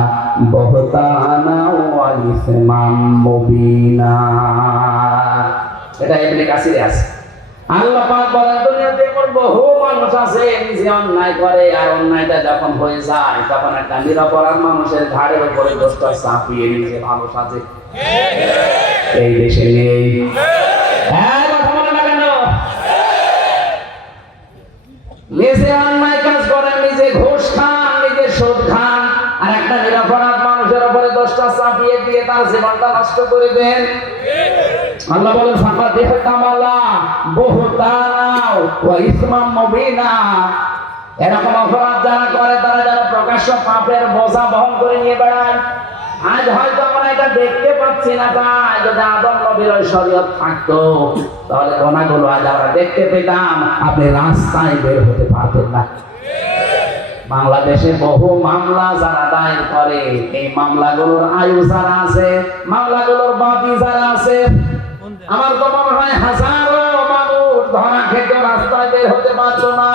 বুহতানা ওয়া ইসমান মুবিনা। এটা ইবনে কাসিরে আছে। আল্লাহ পাক বলেন দুনিয়াতে এমন বহু মানুষ আছে নিজে অন্যায় করে, আর অন্যায়টা যখন হয়ে যায় তখন একটা নিরপরাধ মানুষের ঘাড়ের উপরে দোষটা চাপিয়ে নিজে ভালো সাজে। এই দেশে নেই। নিজে অন্যায় কাজ করেন, নিজে ঘুষ খান, নিজে সুদ খান, আর একটা নিরপরাধ মানুষের উপরে দোষটা চাপিয়ে দিয়ে তার জীবনটা নষ্ট করে দেন। আল্লাহ বলেন ফাঁকা দেখে কামালা বহুতানাও ওয়া ইসমাম মুবিনা। এরকম অপরাধ যারা করে তারা যেন প্রকাশ্য পাপের বোঝা বহন করে নিয়ে বেড়ায়। আজ হয়তো আমরা এটা দেখতে পাচ্ছি না, তাই যদি আদম নবীর ওই শরীয়ত থাকতো তাহলে গুনাহগুলো আজ আমরা দেখতে পেতাম, আপনি রাস্তায় বের হতে পারতেন না। বাংলাদেশে বহু মামলা যারা দায়ের করে, এই মামলাগুলোর আয়ু যারা আছে, মামলাগুলোর বাদী যারা আছে, আমার তো মনে হয় হাজারো মানুষ ধরা খেতে রাস্তায় বের হতে পারতো না।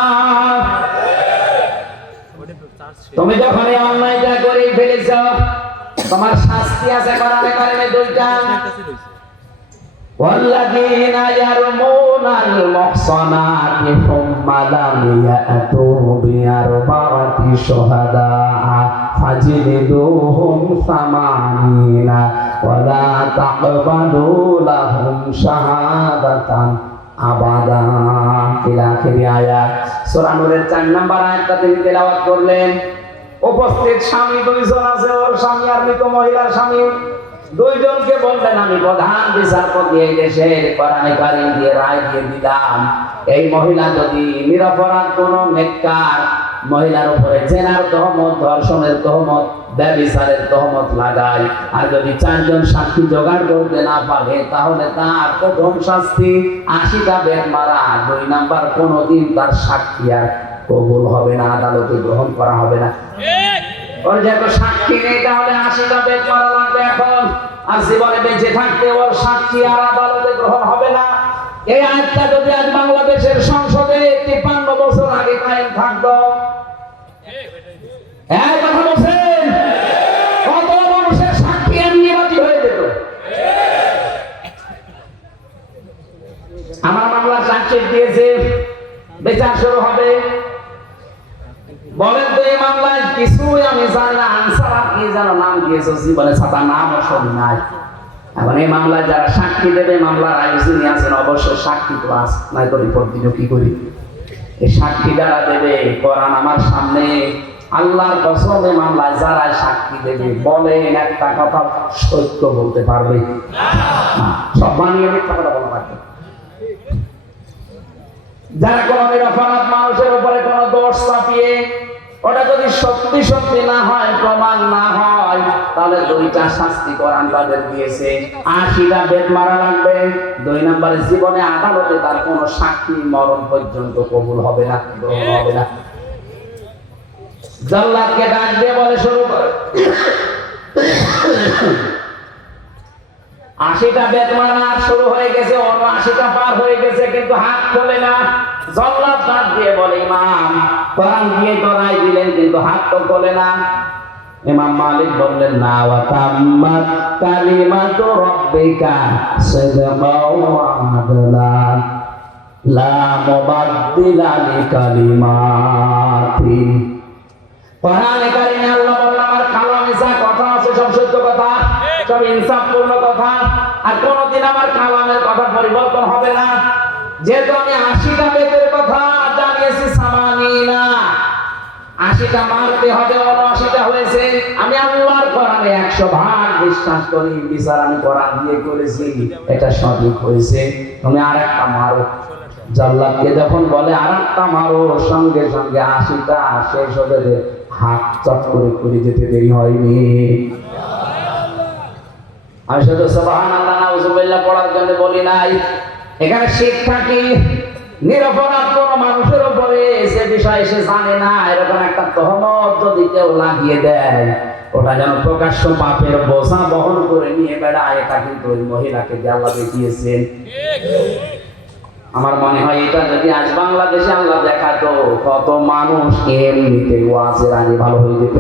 তুমি যখন এই অন্যায়টা করে ফেলেছ, তোমার শাস্তি আছে কোরআনে কারিমে 2টা। والذين يرمون المحصنات ثم لم يأتوا بأربعة شهداء فاجلدوهم 80 ولا تقبلوا لهم شهادة أبدا إلى آخر آيات। সূরা নূরের 4 নম্বর আয়াতটা তিনি তেলাওয়াত করলেন। উপস্থিত স্বামী 2 জন আছে, ওর স্বামী আর মৃত মহিলার স্বামী, 2 জনকে বললেন আমি প্রধান বিচারপতি এই দেশের, কোরআনে কারীম দিয়ে রায় দিয়ে দিলাম, এই মহিলা যদি নিরপরাধ কোন নেককার মহিলার উপরে জেনার তহমত, ধর্ষণের তহমত ব্যভিচারের তহমত লাগায়। আর যদি 4 জন সাক্ষী জোগাড় করতে না পারে তাহলে তার প্রথম শাস্তি 80টা বেত মারা। 2 নাম্বার, কোনোদিন তার সাক্ষী আর কবুল হবে না, আদালতে গ্রহণ করা হবে না। ওর যেহেতু সাক্ষী নেই তাহলে 80টা বেত মারা লাগবে এখন। আর জীবনে বেঁচে থাকতে ওর সাক্ষী আর আদালতে গ্রহণ হবে না। এই আইনটা যদি আজ বাংলাদেশের সংসদে 53 বছর আগে কায়েম থাকতো, এই কথা বলছেন, কত মানুষের সাক্ষী এমনি বাতিল হয়ে যেত। আমার মামলা চার্জশিট দিয়েছে, বিচার শুরু হবে। বলেন তো এই মামলায় কিছুই আমি জানি না, আনসার আর কি যেন নাম দিয়েছে, জীবনে ছাতা নামও শুনি নাই। এখন এই মামলায় যারা সাক্ষী দেবে, মামলার আইনজীবী আছেন, অবশ্যই সাক্ষী তো আছে, নাই তো রিপোর্ট দিল কি করি। এই সাক্ষী যারা দেবে, কোরআন আমার সামনে, আল্লাহর কসমে মামলায় যারা সাক্ষী দেবে বলেন একটা কথা সত্য বলতে পারবে না, সব বানিয়ে মিথ্যা কথা বলা লাগবে। যারা কোনো নিরপরাধ মানুষের উপরে কোনো দোষ চাপিয়ে ওটা যদি সত্যি সত্যি না হয়, প্রমাণ না হয়, তাহলে 2টা শাস্তি কোরআন তাদের দিয়েছে। 80টা বেত মারা লাগবে। 2 নম্বরে, জীবনে আদালতে তার কোনো সাক্ষী মরণ পর্যন্ত কবুল হবে না, গ্রহণ হবে না। জাল্লাদকে ডাক দিয়ে বলে শুরু করে, 80টা বেত মারা শুরু হয়ে গেছে, 80টা পার হয়ে গেছে, কিন্তু হাত খোলে না। জাল্লাদ ডাক দিয়ে বলে, ইমাম কোরআন দিয়ে ধরাই দিলেন কিন্তু হাত তো খোলে না। ইমাম মালিক বললেন, না, ওয়া তাম্মাত কালিমাতু রাব্বিকা সিদকাও ওয়া আদলা লা মুবাদদিলা লিকালিমাতি। কোরআনে কারিমে আল্লাহ বললেন, আমার কালামে যা কথা আছে সব সত্য কথা, সব ইনসাফপূর্ণ কথা, আর কোনদিন আমার কালামের কথা পরিবর্তন হবে না। যেহেতু আমি 80টা বেতের কথা জানিয়েছি, সামানিনা 80টা মারতে হবে, 79টা হয়েছে। আমি আল্লাহর কোরআনে 100 ভাগ বিশ্বাস করি, বিচার আমি কোরআন দিয়ে করেছি, এটা সঠিক হয়েছে, তুমি আরেকটা মারো। জাল্লাদকে যখন বলে আরেকটা মারো, সঙ্গে সঙ্গে 80টা শেষ হতে হাত চট করে যেতে দেরি হয়নি। আমি শুধু সুবহানাল্লাহ নাউজুবিল্লাহ পড়ার জন্য বলি নাই। এখানে শিক্ষা কি, নিরপরাধ কোন মানুষের উপরে সে বিষয় সে জানে না, এরকম একটা তহমত যদি কেউ লাগিয়ে দেয়, ওটা যেন প্রকাশ্য পাপের বোঝা বহন করে নিয়ে বেড়ায়, এটা কিন্তু ওই মহিলাকে আল্লাহ দেখিয়েছেন। আমার মনে হয় এটা যদি আজ বাংলাদেশে আল্লাহ দেখাতো, কত মানুষ এমনিতে ওয়াজের আগে ভালো হয়ে যেত।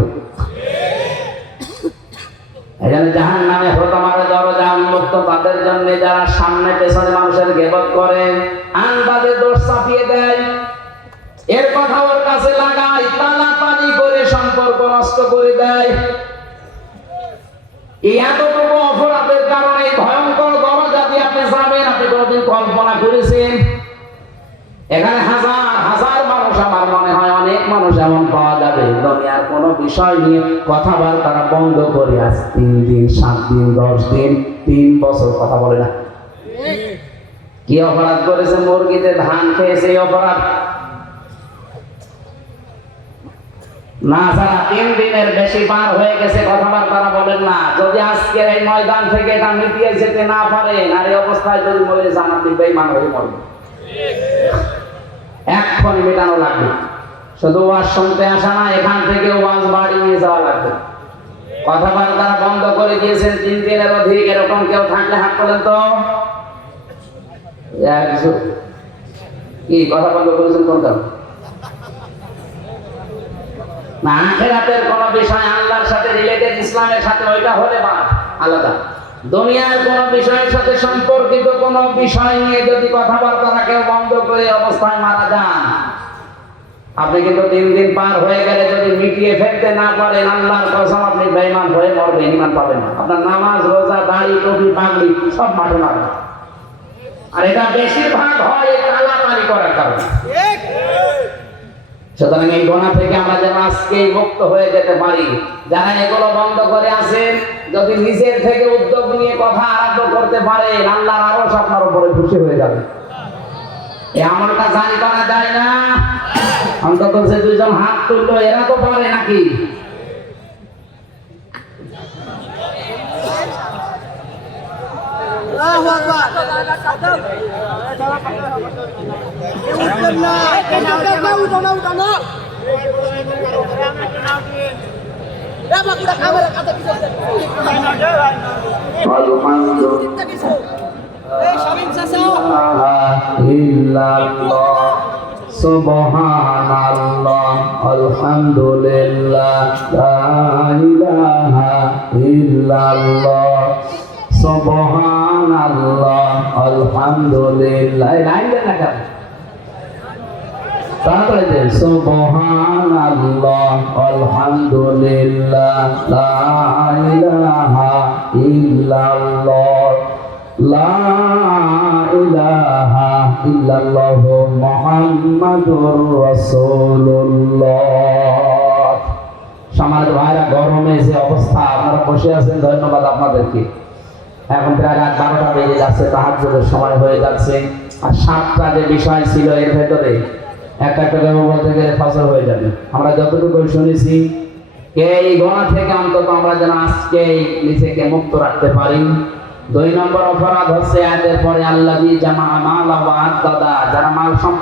এখানে জাহান্নামে হতমারে দরজা উন্মুক্ত তাদের জন্য যারা সামনে পেছনে মানুষের গীবত করে, আন্দাজে দোষ চাপিয়ে দেয়, এর কথা ওর কাছে লাগায়, তালাতালি করে সম্পর্ক নষ্ট করে দেয়। এই এতটুকু অপরাধের কারণে ভয়ঙ্কর দরজা দিয়ে আপনি যাবেন, আপনি কোনদিন কল্পনা করেছেন? এখানে হাজার হাজার মানুষ, আমার মনে হয় অনেক মানুষ এমন পাওয়া যাবে দুনিয়ার কোনো বিষয় নিয়ে কথাবার্তা বন্ধ করে আজ 3 দিন 7 দিন 10 দিন 3 বছর কথা বলে না। কি অপরাধ করেছে? মুরগিতে ধান খেয়েছে, অপরাধ না, যারা 3 দিনের বেশি পার হয়ে গেছে কথাবার্তা বলেন না। যদি আজকের এই ময়দান থেকে এটা মিটিয়ে যেতে না পারেন, আর এই অবস্থায় যদি মরে যান, আপনি বেঈমান হয়ে মরবেন। এক্ষুনি মেটানো লাগবে। শুধু ওয়াজ শুনতে আসা না, এখান থেকে ওয়াজ বাড়ি নিয়ে যাওয়া লাগবে। কথাবার্তা বন্ধ করে দিয়েছেন 3 দিনের অধিক, এরকম কেউ থাকলে হাত তোলেন তো। কি কথা বন্ধ করেছেন কোনটা? না, আখিরাতের কোন বিষয় আল্লাহর সাথে রিলেটেড, ইসলামের সাথে, ওইটা হলে আলাদা। দুনিয়ার কোন বিষয়ের সাথে সম্পর্কিত কোন বিষয় নিয়ে যদি কথাবার্তা কেউ বন্ধ করে অবস্থায় মারা যান, আপনি কিন্তু 3 দিন পার হয়ে গেলে যদি মিটিয়ে ফেলতে না পারেন, আল্লাহর কসম আপনি বেঈমান হয়ে মরবেন, ঈমান পাবেন না। আপনার নামাজ, রোজা, দাড়ি, টুপি, পাগড়ি সব মাঠে মারবে। আর এটা বেশিরভাগ হয় এই তালাতালি করার কারণে। সুতরাং এই গুনাহ থেকে আমরা যেন আজকে মুক্ত হয়ে যেতে পারি। যারা এগুলো বন্ধ করে আছেন, যদি নিজের থেকে উদ্যোগ নিয়ে কথা আরম্ভ করতে পারেন, আল্লাহর আরশ আপনার উপরে খুশি হয়ে যাবে। এই আমলটা জানি করা যায় না, অন্তত যে 2 জন হাত তুললো এরা তো পারে নাকি? Subhanallah, alhamdulillah, la ilaha illallah. Subhanallah, alhamdulillah. Lain na kan? তারপরে যে সুবহানাল্লাহ, আলহামদুলিল্লাহ, লা ইলাহা ইল্লাল্লাহ, লা ইলাহা ইল্লাল্লাহ, মুহাম্মাদুর রাসূলুল্লাহ। সম্মানিত ভাইরা, গরমে যে অবস্থা, আপনারা বসে আছেন, ধন্যবাদ আপনাদেরকে। এখন প্রায় রাত 12টা বেজে যাচ্ছে, তাহাজ্জুদের সময় হয়ে যাচ্ছে। আর 7টা যে বিষয় ছিল এর ভেতরে একটা বলতে গেলে ফসল হয়ে যাবে। আমরা যতটুকু শুনেছি, এই গোনা থেকে অন্তত আমরা যেন আজকে নিজেকে মুক্ত রাখতে পারি। 2 নম্বর অপরাধ হচ্ছে আয়াতের পরে আল্লাযী জামা মালা ওয়া আদ্দাদা, যারা মাল